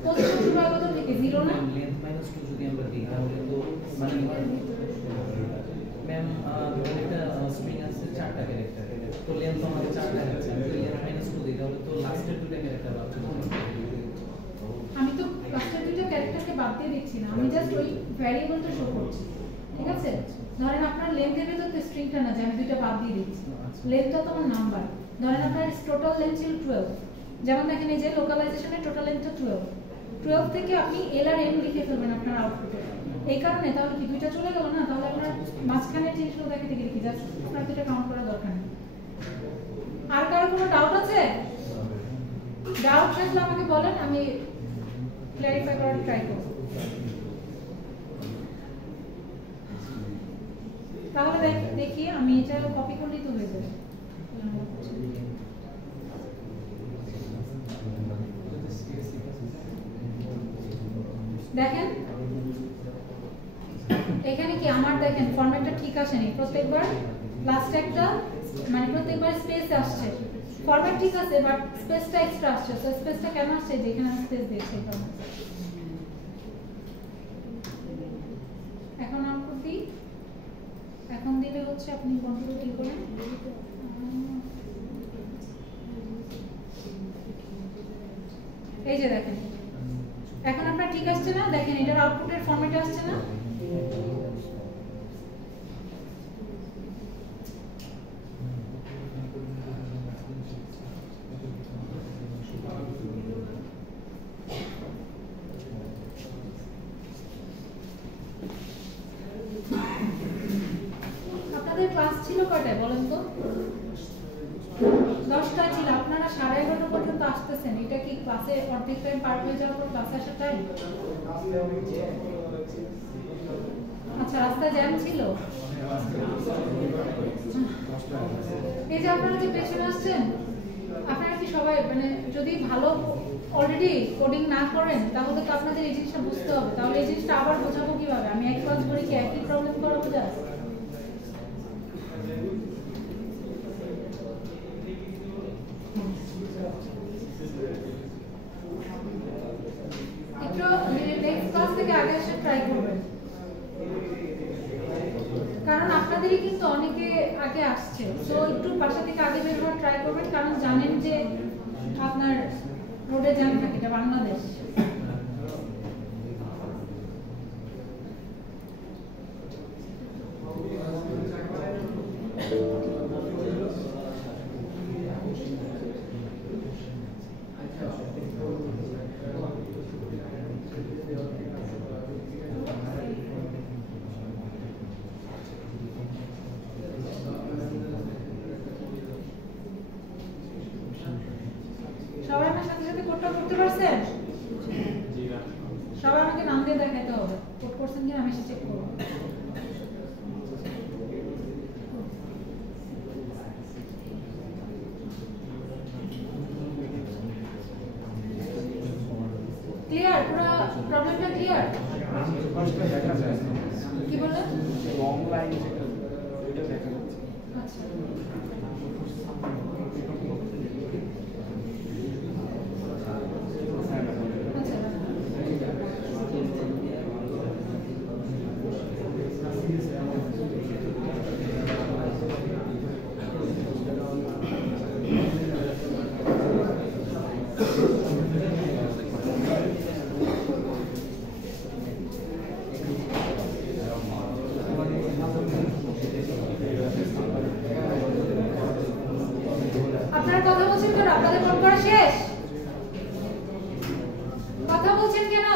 পজিশন শুরু হয় কত থেকে 0 না। লেন্থ -2 যদি আমরা দিই তাহলে তো মানে ম্যাম একটা স্ট্রিং আছে 4টা ক্যারেক্টার, তো লেন্থ আমাদের 4টা আছে। আমি যদি লেন্থ -2 দিই তাহলে তো লাস্টের দুটো ক্যারেক্টার বাদ চলে যাবে। আমি তো লাস্টের দুটো ক্যারেক্টারকে বাদ দিয়ে দিচ্ছি না, আমি জাস্ট ওই ভ্যারিয়েবলটা শো করছি। ঠিক আছে, ধরেন আপনার লেন্থের ভিতর তো স্ট্রিংটা না যে আমি দুটো বাদ দিয়ে দিচ্ছি, লেন্থটা তো আমার নাম্বার। ধরেন আপনার টোটাল লেন্থ ছিল 12, যেমন দেখেন এই যে লোকালাইজেশনের টোটাল লেন্থটা 12 থেকে আপনি এল আর এম লিখে ফেলবেন আপনার আউটপুটে। এই কারণে তাহলে কি দুইটা চলে গেল না, তাহলে আপনার মাঝখানের জিনিসগুলো দেখে দেখে লিখি, জাস্ট আপনার দুটো কাউন্ট করার দরকার নেই। আর কারো কোনো ডাউট আছে? ডাউট থাকলে আমাকে বলেন, আমি ক্ল্যারিফাই করার ট্রাই করব। তাহলে দেখি আমি এটা কপি করলেই তো হয়ে যাবে। দেখেন এখানে কি আমার দেখেন ফরম্যাটটা ঠিক আসেনি, প্রত্যেকবার লাস্টে একটা মানে প্রত্যেকবার স্পেস আসছে। ফরম্যাট ঠিক আছে বাট স্পেসটা এক্সট্রা আসছে সো স্পেসটা কেন আসছে যে এখানে স্পেস দিয়েছে এই কারণে এখন আউটপুট দিই এখন দিলে হচ্ছে আপনি কন্ট্রোল ক্লিক করেন এই যে দেখেন এখন আপনার ঠিক আসছে না দেখেন এটার আউটপুটের ফরম্যাটে আসছে না আপনাদের ক্লাস ছিল কয়টায় বলেন তো 10টা ছিল আপনারা 11:30 পর্যন্ত আসতেছেন এটা কি ক্লাসে অর্ধেক টাইম পার হয়ে যাওয়ার পর ক্লাসে আসার টাইম আচ্ছা রাস্তা জ্যাম ছিল এই যে আপনারা যে পেছনে আসছেন আপনারা কি সবাই মানে যদি ভালো অলরেডি কোডিং না করেন তাহলে তো আপনাদের এই জিনিসটা বুঝতে হবে তাহলে এই জিনিসটা আবার বোঝাবো কিভাবে আমি এক ক্লাস করে কি একই প্রবলেম করাবো জাস্ট একটু নেক্সট ক্লাস থেকে আগে এসে ট্রাই করবেন কারণ আপনাদেরই কিন্তু অনেকে আগে আসছে তো একটু বাসা থেকে আগে বের হওয়ার ট্রাই করবেন কারণ জানেন যে আপনার রোডে জ্যাম থাকে এটা বাংলাদেশ সবাই আমার সাথে সাথে কোডটা করতে পারছেন সবাই আমাকে নাম দিয়ে দেখাতে হবে কোড করছেন কিনা আমি এসে চেক করব ক্লিয়ার পুরো প্রবলেমটা ক্লিয়ার কি বললেন লং লাইন এটা দেখা যাচ্ছে আচ্ছা আপনারা কথা বলছেন কেন আপনাদের ফোন করা শেষ কথা বলছেন কেন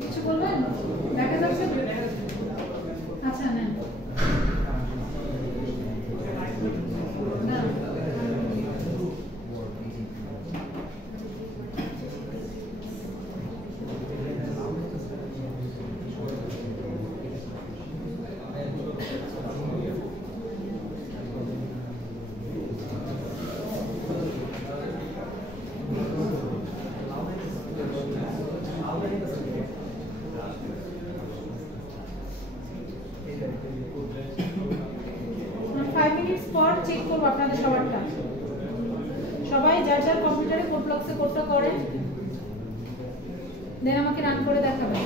কিছু বলবেন দেখা যাচ্ছে আচ্ছা নেন না পর চেক করব আপনাদের সবারটা সবাই যার যার কম্পিউটারে কোড ব্লকসে কোডটা করেন দেন আমাকে রান করে দেখাবেন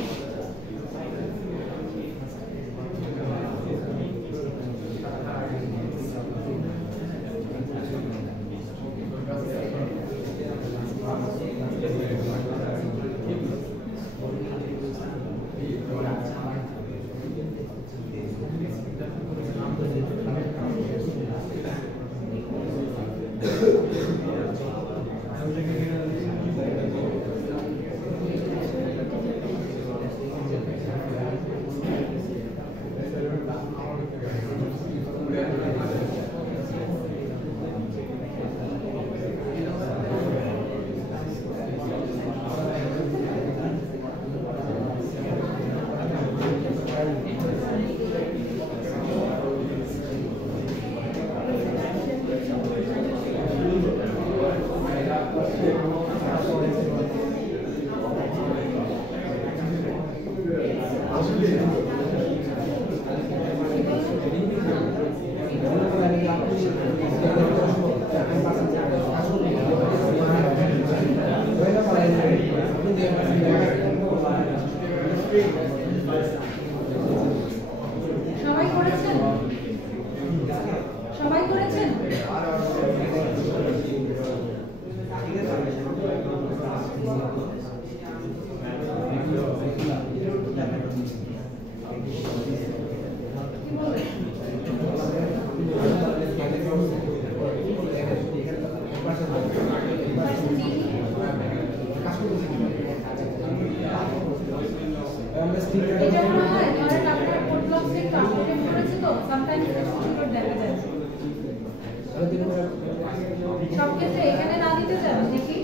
ক্ষেত্রে এখানে না দিতে চান দেখি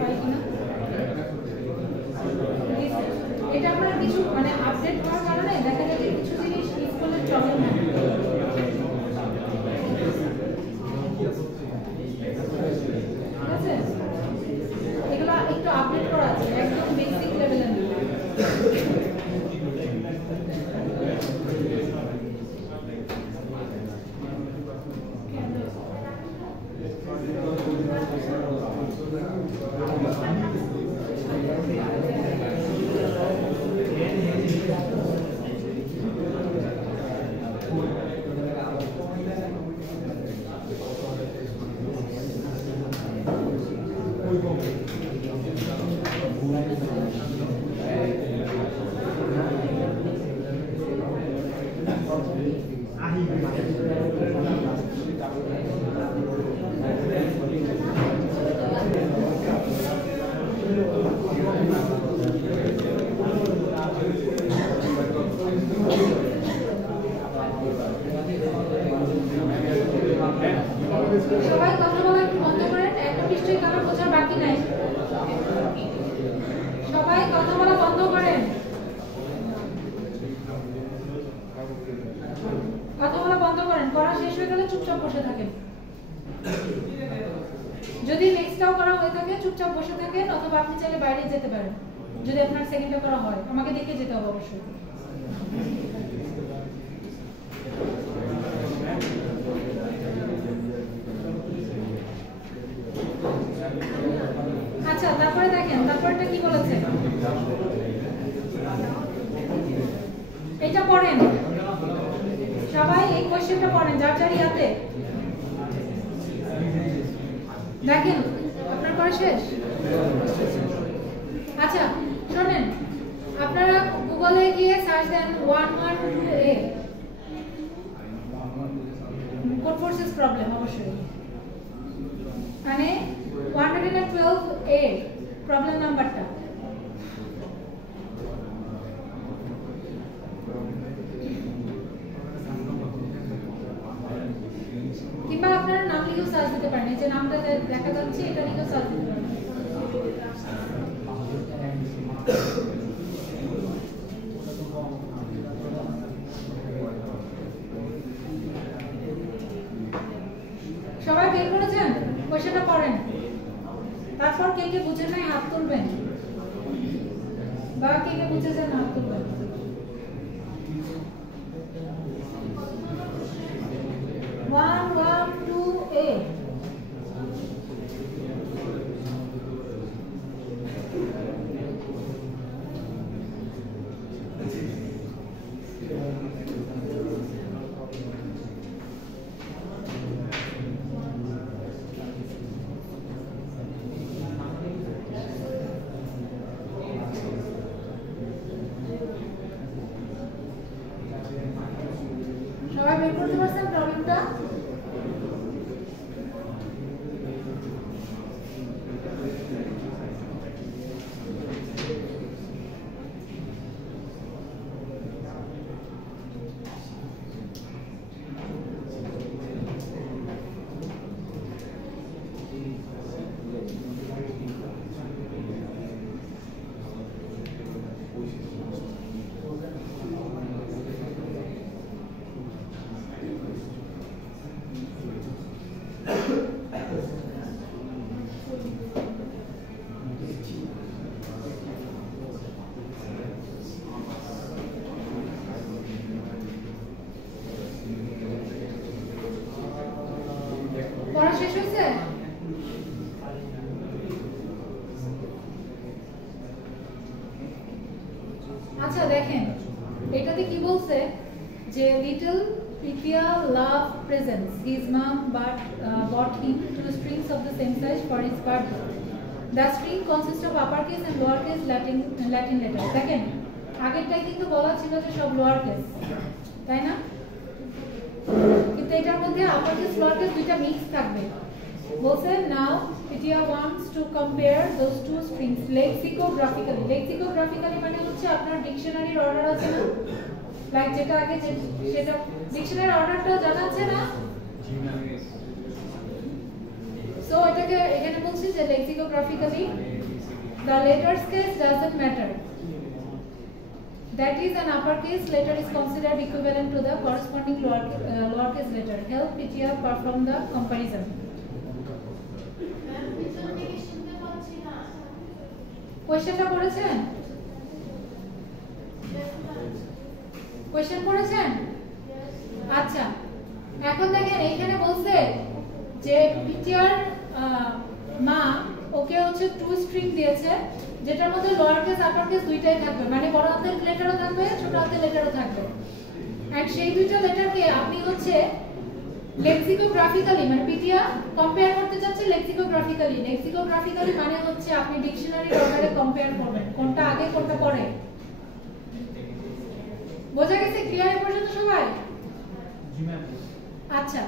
পাই কিনা। এটা আপনার কিছু মানে আপডেট হওয়ার কারণে দেখা যায় যে কিছু জিনিস স্কুলের প্রবলেম হয়। ঠিক আছে, এগুলো একটু আপডেট করা আছে একদম বেসিক লেভেলের। সবাই কথা বলা একটু বন্ধ করেন, একটা নিশ্চয়ই কারো বোঝার বাকি নাই। সবাই কথা বলা বন্ধ করেন, কথা বলা বন্ধ করেন। করা শেষ হয়ে গেলে চুপচাপ বসে থাকেন। যদি নেক্সটটাও করা হয়ে থাকে চুপচাপ বসে থাকেন, অথবা আপনি চাইলে বাইরে যেতে পারেন। যদি আপনার সেকেন্ডটা করা হয় আমাকে দেখে যেতে হবে অবশ্যই। আচ্ছা, তারপরে দেখেন তারপরটা কি বলেছে, এটা পড়েন সবাই, এই কোশ্চেনটা পড়েন যার যার ইয়াতে। দেখেন আপনার পড়া শেষ। আচ্ছা শোনেন, আপনারা গুগলে গিয়ে সার্চ দেন 112A কোড ফোর্সেস প্রবলেম, অবশ্যই মানে 112A প্রবলেম নাম্বারটা। কিংবা আপনারা নাম লিখেও সার্চ দিতে পারেন, এই যে নামটা দেখা যাচ্ছে এটা লিখেও সার্চ দিতে পারেন। সবাই বের করেছেন, কোশ্চেনটা পড়েন। তারপর কে কে বুঝেন নাই হাত তুলবেন, বা কে কে বুঝেছেন হাত তুলবেন। One, 2A সবাই বের করতে পারছেন প্রবলেমটা? পড়া শেষ হয়েছে? আচ্ছা দেখেন এটাতে কি বলছে যে little Prithia loved presents. His mom bought him 2 strings of the same size for his birthday. The string consists of uppercase and lowercase Latin letters. দেখেন আগেরটাই কিন্তু বলা ছিল যে সব লোয়ার কেস, তাই না? কিন্তু এটার মধ্যে uppercase lowercase দুইটা মিক্স থাকবে। বলছে now Prithia wants to compare those 2 strings lexicographically. Lexicographically মানে হচ্ছে আপনার ডিকশনারির অর্ডার আছে না, লাইক যেটা আগে সেটা ডিকশনারি অর্ডারটা জানা আছে না? সো এটাকে এখানে বলছি যে লেক্সিকোগ্রাফিক্যালি the letters case doesn't matter. That is, an uppercase letter is considered equivalent to the corresponding lowercase letter. Help PTR perform the comparison. কোশ্চেনটা পড়েছেন? কোশ্চেন পড়েছেন? আচ্ছা, এখন দেখেন এইখানে বলছে যে পিটিআর মা ওকে হচ্ছে টু স্ট্রিং দিয়েছে, যেটার মধ্যে লোয়ার কেস আপার কেস দুইটাই থাকবে, মানে বড় হাতের লেটারও থাকবে ছোট হাতের লেটারও থাকবে। এন্ড সেই দুইটা লেটারকে আপনি হচ্ছে লেক্সিকোগ্রাফিক্যালি, মানে পিটিআর কম্পেয়ার করতে যাচ্ছে লেক্সিকোগ্রাফিক্যালি। লেক্সিকোগ্রাফিক্যালি মানে হচ্ছে আপনি ডিকশনারি অর্ডারে কম্পেয়ার করবেন, কোনটা আগে কোনটা পরে। বোঝা গেছে? ক্লিয়ার এ পর্যন্ত সবাই? জি ম্যাম। আচ্ছা,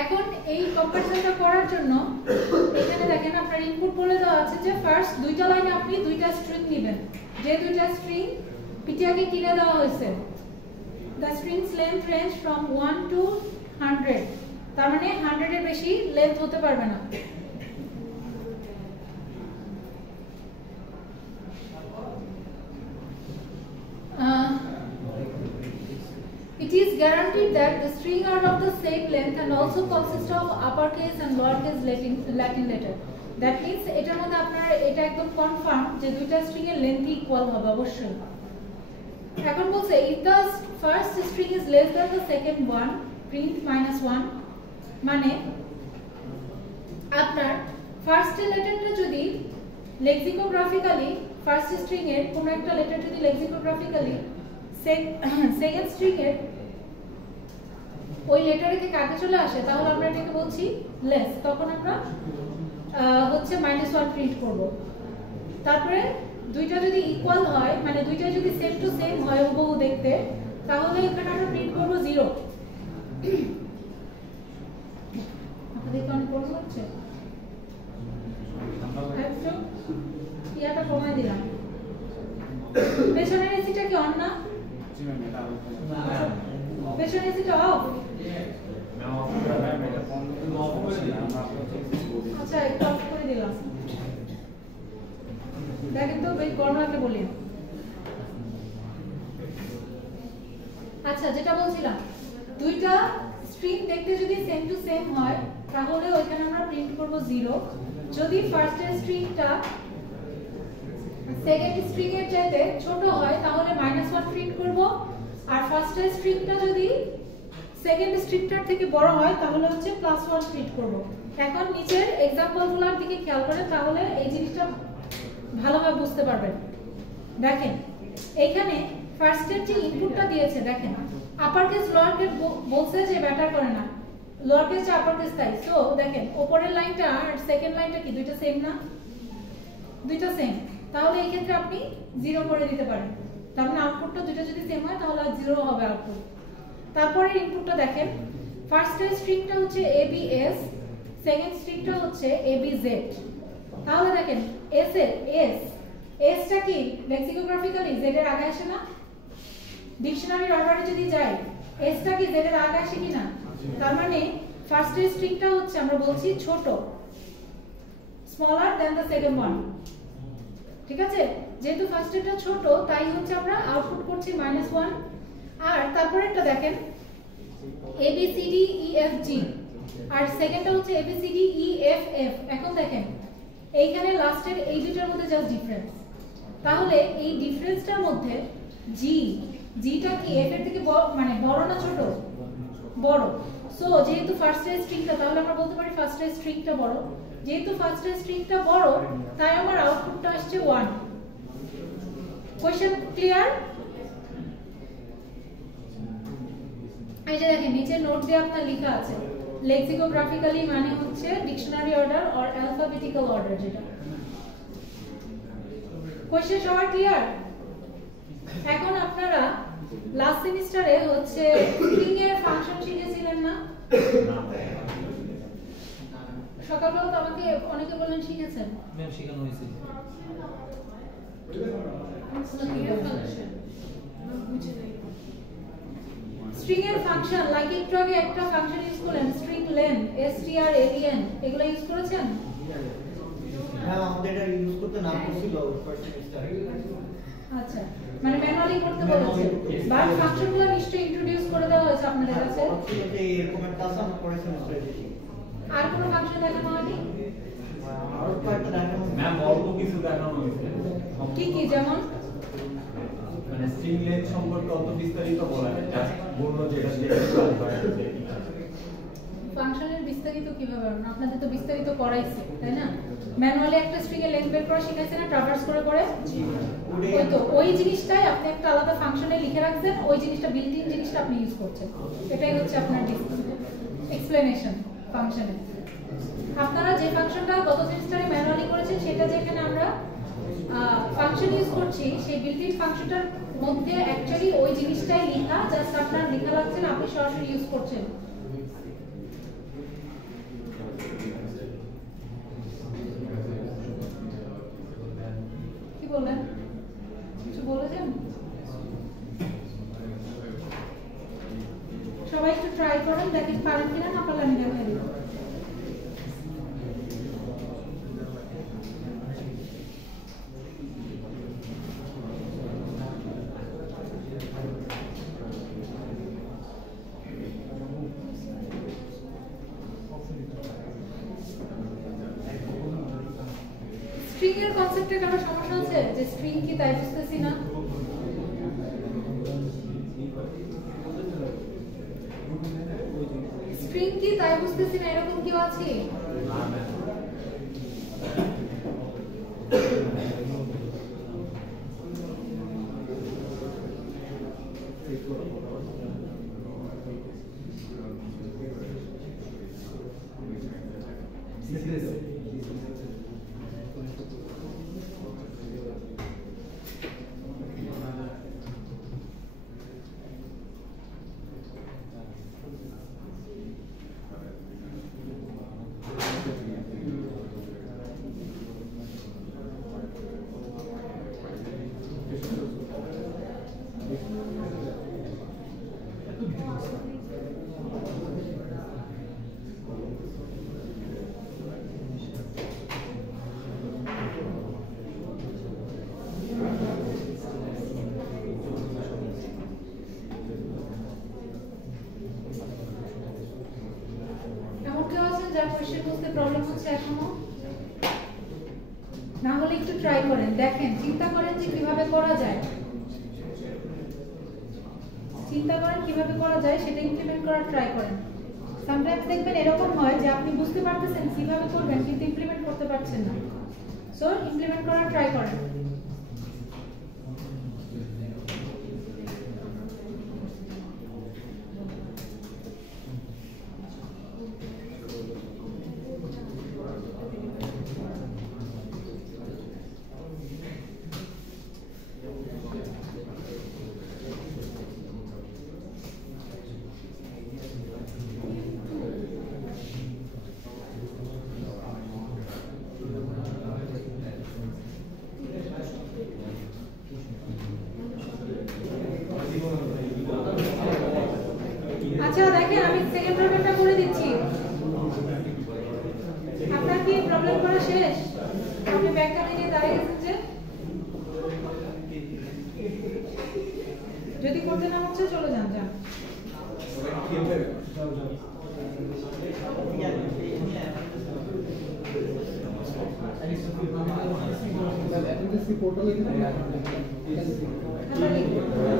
এখন এই কম্পারিজনটা করার জন্য এখানে দেখেন আপনার ইনপুট বলে দেওয়া আছে যে ফার্স্ট দুইটা লাইনে আপনি দুইটা স্ট্রিং নেবেন, যে দুইটা স্ট্রিং পিটিআরকে কিনে দেওয়া হয়েছে। The strings length range from 1 to 100, তার মানে 100 এর বেশি লেন্থ হতে পারবে না। It is guaranteed that the string are of the same length and also consist of uppercase and lowercase Latin letter. That means এটার মধ্যে আপনার এটা একদম কনফার্ম যে দুইটা স্ট্রিং এর লেন্থ ইকুয়াল হবে অবশ্যই। এখন বলছে if the first string is less than the second one, print -1, মানে আপনার ফার্স্ট লেটারটা যদি লেক্সিকোগ্রাফিক্যালি ফার্স্ট স্ট্রিং এর কোন একটা লেটার যদি লেক্সিকোগ্রাফিক্যালি সেকেন্ড স্ট্রিং এর ওই লেটারে থেকে আগে চলে আসে, তাহলে আমরা এটাকে বলছি লেস, তখন আমরা হচ্ছে -1 প্রিন্ট করব। তারপরে দুইটা যদি ইকুয়াল হয়, মানে দুইটা যদি সেম টু সেম হয় হুবহু দেখতে, তাহলে এখানে আমরা প্রিন্ট করব 0। আপনাদের কোন কোন হচ্ছে একটু ইয়াটা কমাই দিলাম। পেছনের এসিটা কি অন না? জি ম্যাম, এটা পেছনের এসিটা অফ? ম্যাম এটা বন্ধ করছি না, আমরা আপনাকে আচ্ছা, একটু অফ করে দিলাম। দেখেন তো ভাই কর্নারকে বলি। আচ্ছা, যেটা বলছিলাম, দুইটা স্ট্রিং দেখতে যদি সেম টু সেম হয় তাহলে ওইখানে আমরা প্রিন্ট করব 0। যদি ফার্স্টের স্ট্রিংটা সেকেন্ড স্ট্রিং এর চাইতে ছোট হয় তাহলে -1 প্রিন্ট করব, আর ফার্স্টের স্ট্রিংটা যদি সেকেন্ড স্ট্রিংটার থেকে বড় হয় তাহলে হচ্ছে +1 প্রিন্ট করব। এখন নিচের एग्जांपलগুলোর দিকে খেয়াল করেন, তাহলে এই জিনিসটা ভালোভাবে বুঝতে পারবেন। দেখেন এখানে ফার্স্টের যে ইনপুটটা দিয়েছে, দেখেন আপার কেস লোয়ার কেস বলছে যে ব্যাটার করে না, লোয়ার কেস আর আপার কেস তাই। সো দেখেন উপরের লাইনটা আর সেকেন্ড লাইনটা কি দুইটা সেম না? দুইটা সেম, তাহলে এই ক্ষেত্রে আপনি 0 করে দিতে পারেন। তার মানে আউটপুটটা দুইটা যদি সেম হয় তাহলে 0 হবে আউটপুট। তারপরে ইনপুটটা দেখেন, ফার্স্টের স্ট্রিংটা হচ্ছে ABS, সেকেন্ড স্ট্রিংটা হচ্ছে ABZ। তাহলে দেখেন এস এর এসটা কি লেক্সিকোগ্রাফিক্যালি জেড এর আগে আসে না? ডিকশনারির অর্ডারে যদি যাই এসটা কি জেড এর আগে আসে কিনা? তার মানে ফার্স্টের স্ট্রিংটা হচ্ছে আমরা বলছি ছোট, smaller than the second one. ঠিক আছে, যেহেতু ফার্স্টেরটা ছোট তাই হচ্ছে আমরা আউটপুট করছি -1। আর তারপরেরটা দেখেন ABCDEFG, আর সেকেন্ডটা হচ্ছে ABCDEFF। এখন দেখেন এইখানে লাস্টের এই দুটোর মধ্যে জাস্ট ডিফারেন্স, তাহলে এই ডিফারেন্সটার মধ্যে জিটা কি এফ এর থেকে মানে বড় না ছোট? বড়। সো যেহেতু ফার্স্টের স্ট্রিংটা, তাহলে আমরা বলতে পারি ফার্স্টের স্ট্রিংটা বড়। যেহেতু ফার্স্টের স্ট্রিংটা বড় তাই আমার আউটপুটটা আসছে 1। Question clear? এই যে দেখেন নিচে নোট দিয়ে আপনার লেখা আছে লেক্সিকোগ্রাফিক্যালি মানে হচ্ছে dictionary order or alphabetical order যেটা। কোশ্চেন সবার ক্লিয়ার? এখন আপনারা লাস্ট সেমিস্টারে হচ্ছে স্ট্রিং এর ফাংশন শিখেছিলেন না? সকালবেলা তো আমাকে অনেকে বললেন শিখেছেন। ম্যাম শেখানো হয়েছে। স্ট্রিং স্ট্রিং এর ফাংশন লাইক একটু আগে একটা ফাংশন ইউজ করলেন স্ট্রিং লেন strlen এগুলো ইউজ করেছেন? হ্যাঁ আমাদের এটা ইউজ করতে না করছিল ফার্স্ট সেমিস্টারে। আচ্ছা মানে ম্যানুয়ালি করতে বলেছে বাট ফাংশনগুলো নিশ্চয়ই ইন্ট্রোডিউস করে দেওয়া হয়েছে আপনাদের কাছে। যে এরকম একটা আছে আমরা পরে সেমিস্টারে দেখি। আর কোনো ফাংশন দেখানো হয়নি? আর কয়েকটা দেখানো ম্যাম অল্প কিছু দেখানো হয়েছে। কি কি যেমন? মানে স্ট্রিং লেন্থ সম্পর্কে অত বিস্তারিত বলা যায় জাস্ট বললো যেটা যেটা কাজ হয় ফাংশনের বিস্তারিত কিভাবে হবে? আপনাদের তো বিস্তারিত করাইছে তাই না? ম্যানুয়ালি একটা স্ট্রিং এর লেন্থ বের করা শিখাইছে না ট্রাভার্স করে করে? ওই তো ওই জিনিসটাই আপনি একটা আলাদা ফাংশনে লিখে রাখছেন, ওই জিনিসটা বিল্ট ইন জিনিসটা আপনি ইউজ করছেন। এটাই হচ্ছে আপনার এক্সপ্লেনেশন ফাংশনে। আপনারা যে ফাংশনটা গত সেমিস্টারে ম্যানুয়ালি করেছেন সেটা যেখানে আমরা ফাংশন ইউজ করছি সেই বিল্ট ইন ফাংশনটার মধ্যে অ্যাকচুয়ালি ওই জিনিসটাই লেখা, জাস্ট আপনার লেখা লাগছে না, আপনি সরাসরি ইউজ করছেন। কি বললেন? কিছু বলেছেন? সবাই একটু ট্রাই করেন, দেখেন পারেন কিনা, না পারলে আমি দেখাই দেব। স্ট্রিং এর কনসেপ্টে কারো সমস্যা আছে যে স্ট্রিং কি তাই বুঝতেছি না? স্ট্রিং কি তাই বুঝতেছি না এরকম কেউ আছে? প্রবলেম হচ্ছে এখনো? না হলে একটু ট্রাই করেন, দেখেন, চিন্তা করেন যে কিভাবে করা যায়, চিন্তা করেন কিভাবে করা যায়, সেটা ইমপ্লিমেন্ট করার ট্রাই করেন। সামটাইমস দেখবেন এরকম হয় যে আপনি বুঝতে পারতেছেন কিভাবে করবেন কিন্তু ইমপ্লিমেন্ট করতে পারছেন না। সো ইমপ্লিমেন্ট করার ট্রাই করেন। আচ্ছা দেখেন, আমি সেকেন্ড প্রবলেমটা করে দিচ্ছি। আপনার কি প্রবলেম করা শেষ? আপনি ব্যাগটা নিয়ে দাঁড়িয়ে গেছেন যে? যদি করতে না হচ্ছে চলে যান, যান।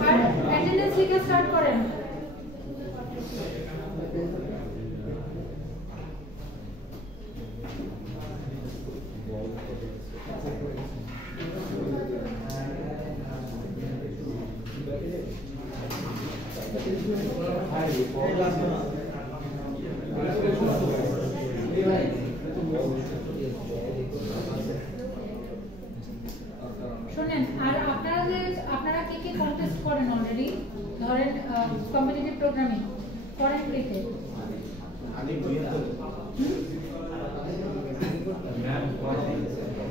আর অ্যাটেন্ডেন্স লিখে স্টার্ট করেন। শুনেন, আর আপনারা কে কে কন্টেস্ট করেন অলরেডি? ধরেন কম্পিটিটিভ প্রোগ্রামিং করেন ফ্রিতে?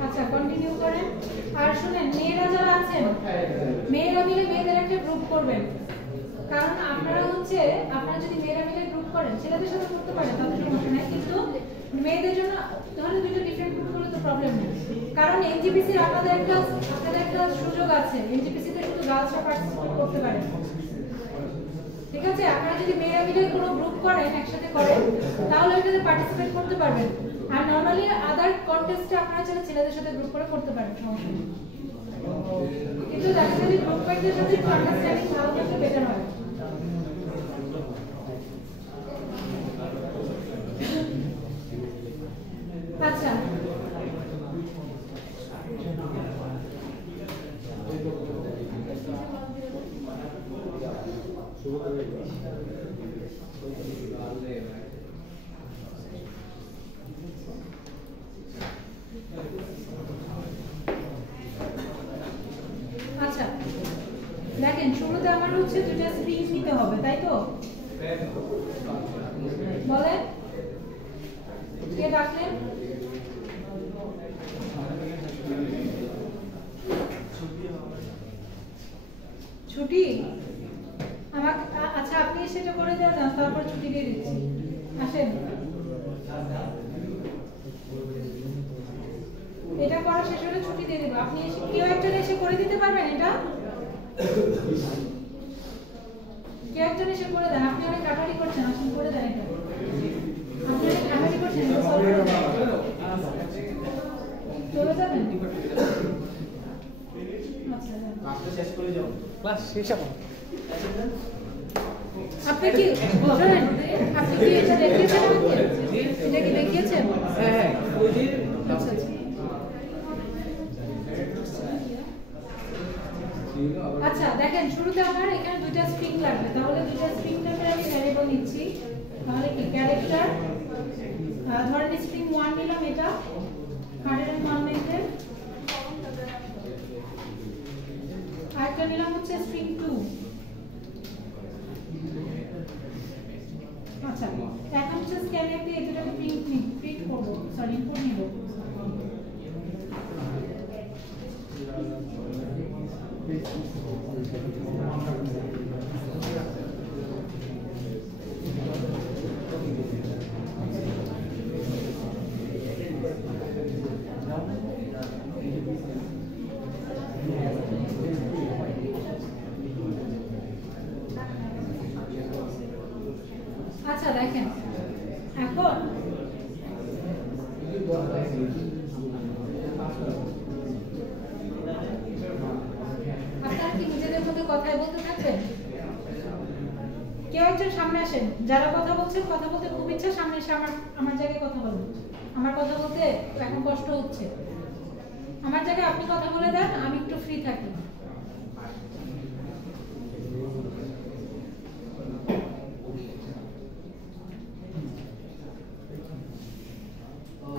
আচ্ছা, কন্টিনিউ করেন। আর শুনেন, মেয়েরা যারা আছেন, মেয়েরা মিলে মেয়েদের একটা গ্রুপ করবেন, কারণ আপনারা যদি মেয়েরা মিলে গ্রুপ করেন ছেলেদের সাথে করতে পারেন, তাদের সমস্যা নাই, কিন্তু মেয়েদের জন্য তাহলে দুটো ডিফারেন্ট গ্রুপ করলে তো প্রবলেম নেই। কারণ এনজিপিসি আপনাদের একটা সুযোগ আছে, এনজিপিসি তে শুধু গার্লসরা পার্টিসিপেট করতে পারে। ঠিক আছে, আপনারা যদি মেয়েরা মিলে কোনো গ্রুপ করেন, একসাথে করেন, তাহলে ওইটাতে পার্টিসিপেট করতে পারবেন। আর নরমালি আদার কন্টেস্টে আপনারা চাইলে ছেলেদের সাথে গ্রুপ করে করতে পারেন, সমস্যা নেই। কিন্তু দেখা যায় গ্রুপ ফাইটের সাথে একটু আন্ডারস্ট্যান্ডিং ভালো থাকলে বেটার হয়। আচ্ছা, আচ্ছা দেখেন, শুরুতে আমার দুটো স্প্রিং নিতে হবে, তাই তো? বলেন কে ডাকলেন? ছুটি আমাকে, আচ্ছা আপনি সেটা করে দেওয়া যান, তারপর ছুটি দিয়ে দিচ্ছি। আসেন, এটা করা শেষ হলে ছুটি দিয়ে দেবো। আপনি কেউ একজন এসে করে দিতে পারবেন এটা? কেউ একজন এসে করে দেন, আপনি অনেক কাটারি করছেন, আসুন করে দেন এটা। আপনি অনেক কাটারি করছেন, চলে যাবেন। আচ্ছা, শেষ করে যাও, ক্লাস শেষ হবে। আপনি কি বলেন, আপনি কি এটা দেখিয়েছেন আমাকে? এটা কি দেখিয়েছেন? হ্যাঁ, ওই যে আচ্ছা আচ্ছা। আচ্ছা দেখেন, শুরুতে আমার এখানে দুটো স্ট্রিং লাগবে, তাহলে দুটো স্ট্রিং টাকে আমি ভ্যারিয়েবল নিচ্ছি। তাহলে কি ক্যারেক্টার, ধরেন স্ট্রিং 1 নিলাম, এটা 101 মেথড। আরেকটা নিলাম স্ট্রিং 2। আচ্ছা, এখন স্ক্যানএফ দিয়ে এটাকে প্রিন্ট করব, সরি ইনপুট নিব। আচ্ছা দেখেন, এখন আপনারা কি নিজেদের মধ্যে কথাই বলতে থাকবেন? কেউ একজন সামনে আসেন, যারা কথা বলছেন, কথা বলতে খুব ইচ্ছা, সামনে এসে আমার জায়গায় কথা বলুন। আমার কথা বলতে এখন কষ্ট হচ্ছে, আমার জায়গায় আপনি কথা বলে দেন, আমি একটু ফ্রি থাকি।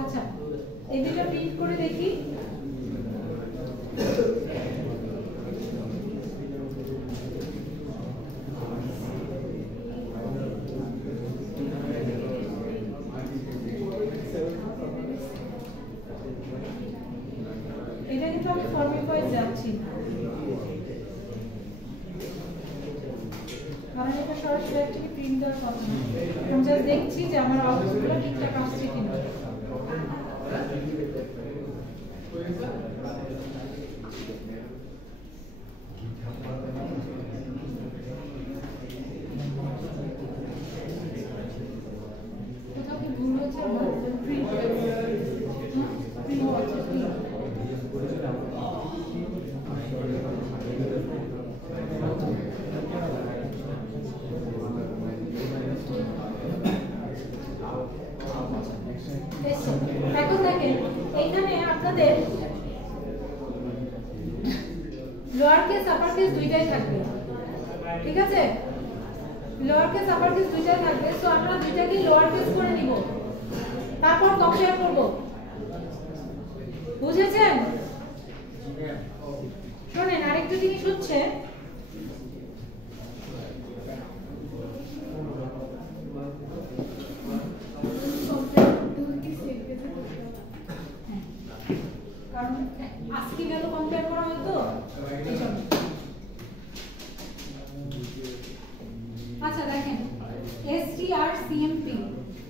আচ্ছা, এই দুটো প্রিন্ট করে দেখি। এটা কিন্তু আমি ফর্মে পয়েন্ট যাচ্ছি, কারণ এটা সরাসরি একটি প্রিন্ট দেওয়ার কথা না। আমি জাস্ট দেখছি যে আমার আউটপুটগুলো ঠিকঠাক আসছে কিনা। কোথাও কি ভুল হচ্ছে আমার? প্রিন্ট এখন দেখেন, এইখানে আপনাদের লোয়ার কেস আপার কেস দুইটাই থাকবে, ঠিক আছে? লোয়ার কেস আপার কেস দুইটাই থাকবে, সো আমরা দুইটাকে লোয়ার কেস করে নিব, তারপর কম্পেয়ার করব। বুঝেছেন? শুনেন, আরেকটা জিনিস হচ্ছে, কারণ আজকে গেল কম্পেয়ার করা হয়তো এই জন্য। আচ্ছা দেখেন strcmp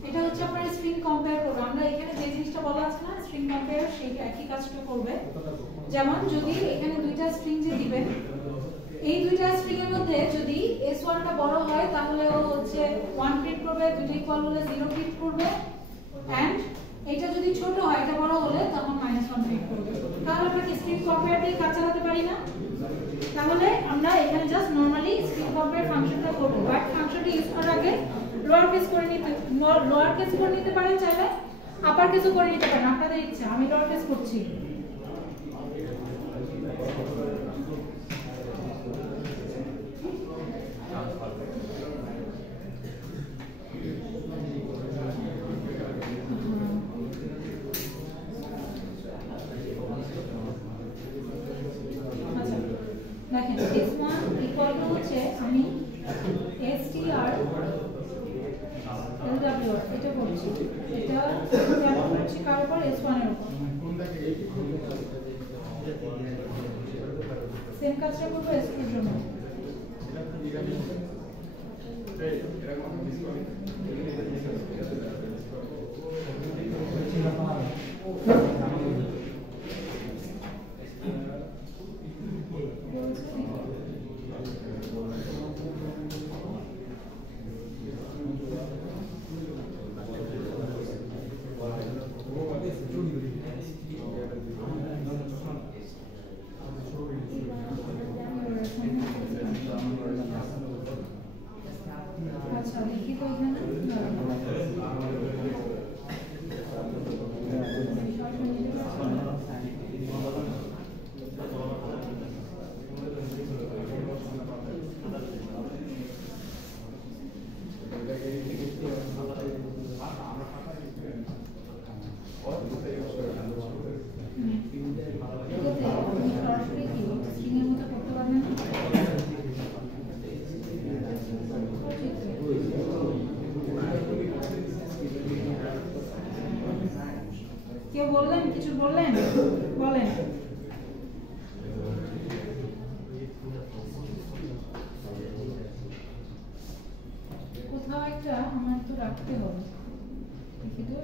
এটা হচ্ছে আপনার স্ট্রিং কম্পেয়ার করবে। আমরা এখানে যে জিনিসটা বলা আছে না স্ট্রিং কম্পেয়ার, সেই একই কাজটা করবে। যেমন যদি এখানে দুইটা স্ট্রিং যে দিবেন, এই দুইটা স্ট্রিং এর মধ্যে যদি s1 টা বড় হয় তাহলে ও হচ্ছে 1 প্রিন্ট করবে, দুটো ইকুয়াল হলে 0 প্রিন্ট করবে, এন্ড এটা যদি ছোট হয় এটা বড় হলে তখন -1 প্রিন্ট করবে। তাহলে আমরা কি স্ট্রিং কম্পেয়ার দিয়ে কাজ চালাতে পারি না? তাহলে আমরা এখানে জাস্ট নরমালি স্ট্রিং কম্পেয়ার ফাংশনটা করব, বাট ফাংশনটা ইউজ করার আগে লোয়ার কেস করে নিতে পারেন, চাইলে আপার কেসও করে নিতে পারেন, আপনাদের ইচ্ছা। আমি লোয়ার কেস করছি। দেখেন s1 ইকুয়াল টু হচ্ছে আমি str lw এটা বলছি, এটা যেমন হচ্ছে কার উপর s1 এর উপর সেম কাজটা করব s2 এর জন্য। আচ্ছা দেখি তো এখানে কেউ বললেন, কিছু বললেন, বলেন। কোথাও একটা আমার তো রাখতে হবে, দেখি তো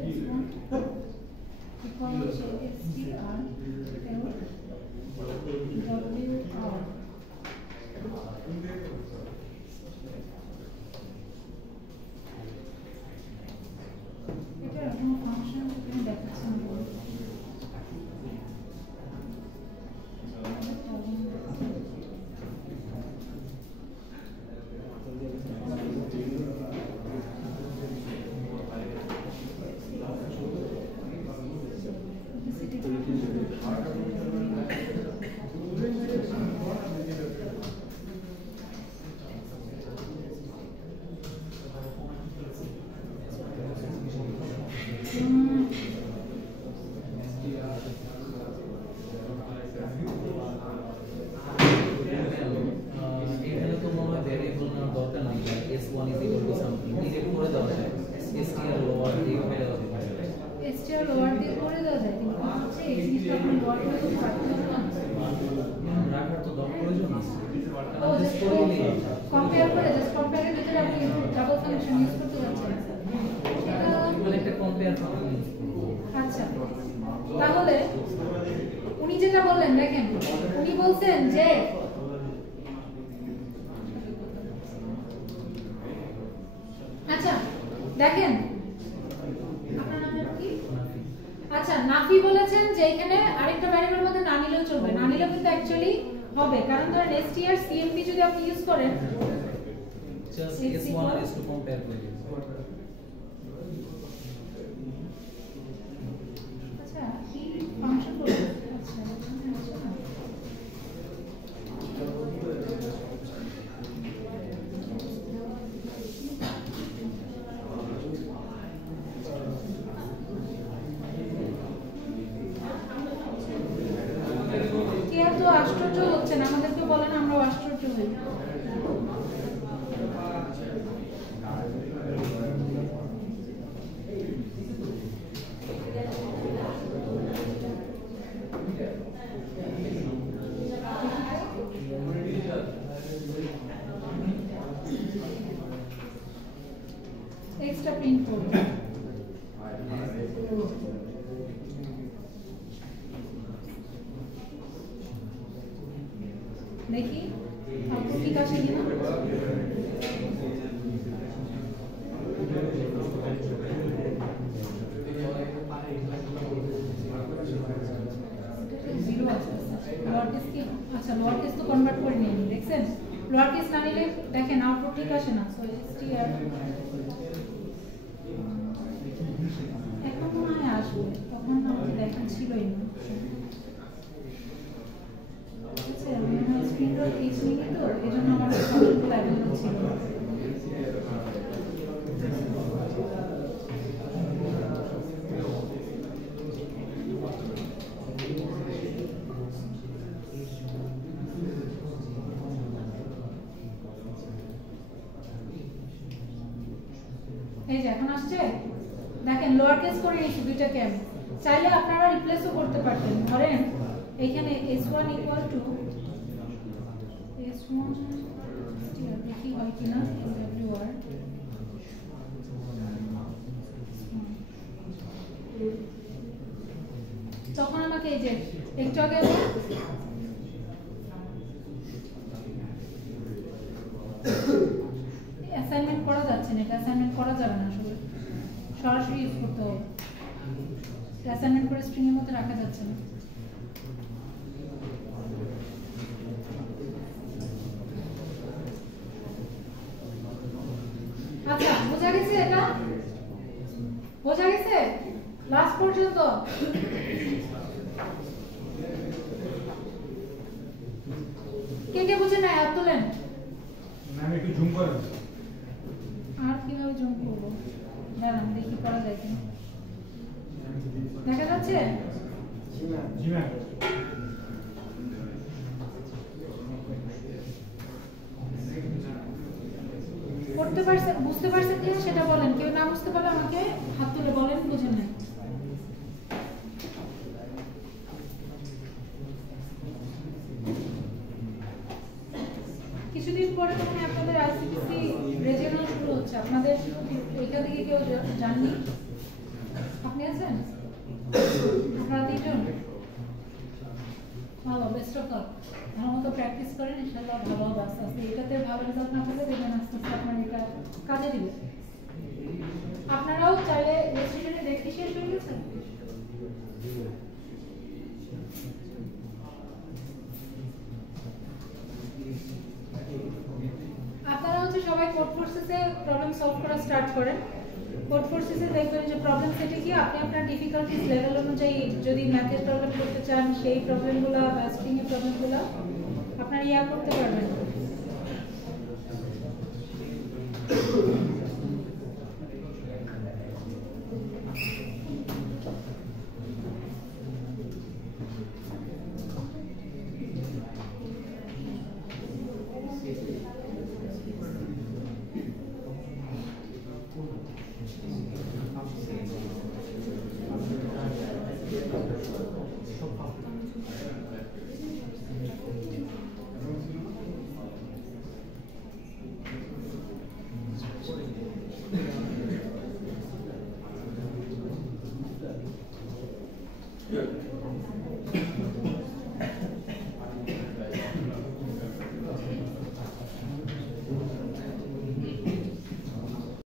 ইকুয়াল হচ্ছে str wr এটা কোনো ফাংশন এখানে দেখাচ্ছে না। s1 is equal to something direct করে দেওয়া যায়, str লোয়ার দিয়ে করে দেওয়া যায়, str লোয়ার দিয়ে করে দেওয়া যায়, কিন্তু হচ্ছে এই জিনিসটা আপনি লোয়ার করে তো পারতে হবে না, রাখার তো দরকার প্রয়োজন আছে। ও জাস্ট কম্পেয়ার করে জাস্ট কম্পেয়ারের ভিতরে আপনি ডাবল ফাংশন ইউজ করতে যাচ্ছেন, এটা মানে একটা কম্পেয়ার ফাংশন। আচ্ছা তাহলে উনি যেটা বললেন দেখেন, উনি বলছেন যে আচ্ছা দেখেন আপনার নাম কি? আচ্ছা নাফি বলেছেন যে এখানে আরেকটা ভ্যারিয়েবল মধ্যে না নিলেও চলবে, না নিলেও কিন্তু অ্যাকচুয়ালি হবে, কারণ ধরেন str cmp যদি আপনি ইউজ করেন জাস্ট s1 আর s2 কম্পেয়ার করে দিন। আচ্ছা কি ফাংশন বলবো, আচ্ছা এখানে আছে না কি এত আশ্চর্য হচ্ছেন, আমাদেরকে বলেন আমরা আশ্চর্য হই। জিনিসটা প্রিন্ট করব। দেখি আউটপুট ঠিক আসে কিনা। জিরো আছে লোয়ার কেস কি, আচ্ছা লোয়ার কেস তো কনভার্ট করে নিয়ে দেখছেন, লোয়ার কেস না নিলে দেখেন আউটপুট ঠিক আসে না। সো এসটিআর এখন মনে হয় আসবে, তখন আমাকে দেখা ছিলই না। আচ্ছা মনে হয় স্ক্রিনটা এইচ নিয়ে তো এই জন্য আমার প্রবলেমগুলো অ্যাভেলেবল ছিল না। এই যে এখন আসছে, দেখেন লোয়ার কেস করে নিয়েছি দুইটাকে আমি। চাইলে আপনারা রিপ্লেসও করতে পারতেন। ধরেন এখানে s1 ইকুয়াল টু s1 দেখি হয় কিনা wr তখন আমাকে এই যে একটু আগে অ্যাসাইনমেন্ট করা যাচ্ছে না, এটা অ্যাসাইনমেন্ট করা যাবে না, আসলে সরাসরি ইউজ করতে হবে। অ্যাসাইনমেন্ট করে স্ট্রিং এর মধ্যে রাখা যাচ্ছে না। আচ্ছা বোঝা গেছে, এটা বোঝা গেছে লাস্ট পর্যন্ত। কে কে বুঝে নাই হাত তোলেন। ম্যাম একটু জুম করেন। আর কিভাবে জুম করবো, দাঁড়ান দেখি করা যায় কিনা। দেখা যাচ্ছে? জি ম্যাম। করতে পারছেন, বুঝতে পারছেন কিনা সেটা বলেন। কেউ না বুঝতে পারলে আমাকে হাত তুলে বলেন বুঝেন নাই। কিছুদিন পরে তখন আপনাদের আইসিটিসি রেজিওনাল শুরু হচ্ছে। আপনাদের এখান থেকে কেউ জাননি? আপনি আছেন? আপনারা তিনজন? ভালো, বেস্ট অফ লাক। ভালো মতো প্র্যাকটিস করেন, ইনশাআল্লাহ ভালো হবে আস্তে আস্তে। এটাতে ভালো রেজাল্ট না পেলে দেখবেন আস্তে আস্তে আপনার এটা কাজে দিবে। আপনারাও চাইলে রেজিস্ট্রেশনে দেখে শেষ হয়ে গেছে? আপনারা হচ্ছে সবাই কোড ফোর্সেসে প্রবলেম সলভ করা স্টার্ট করেন। কোড ফোর্সেসে দেখবেন যে প্রবলেম সেটে কি আপনি আপনার ডিফিকাল্টিস লেভেল অনুযায়ী যদি ম্যাথের প্রবলেম করতে চান সেই প্রবলেমগুলো বা স্ট্রিং এর প্রবলেমগুলো আপনারা ইয়া করতে পারবেন। Yeah.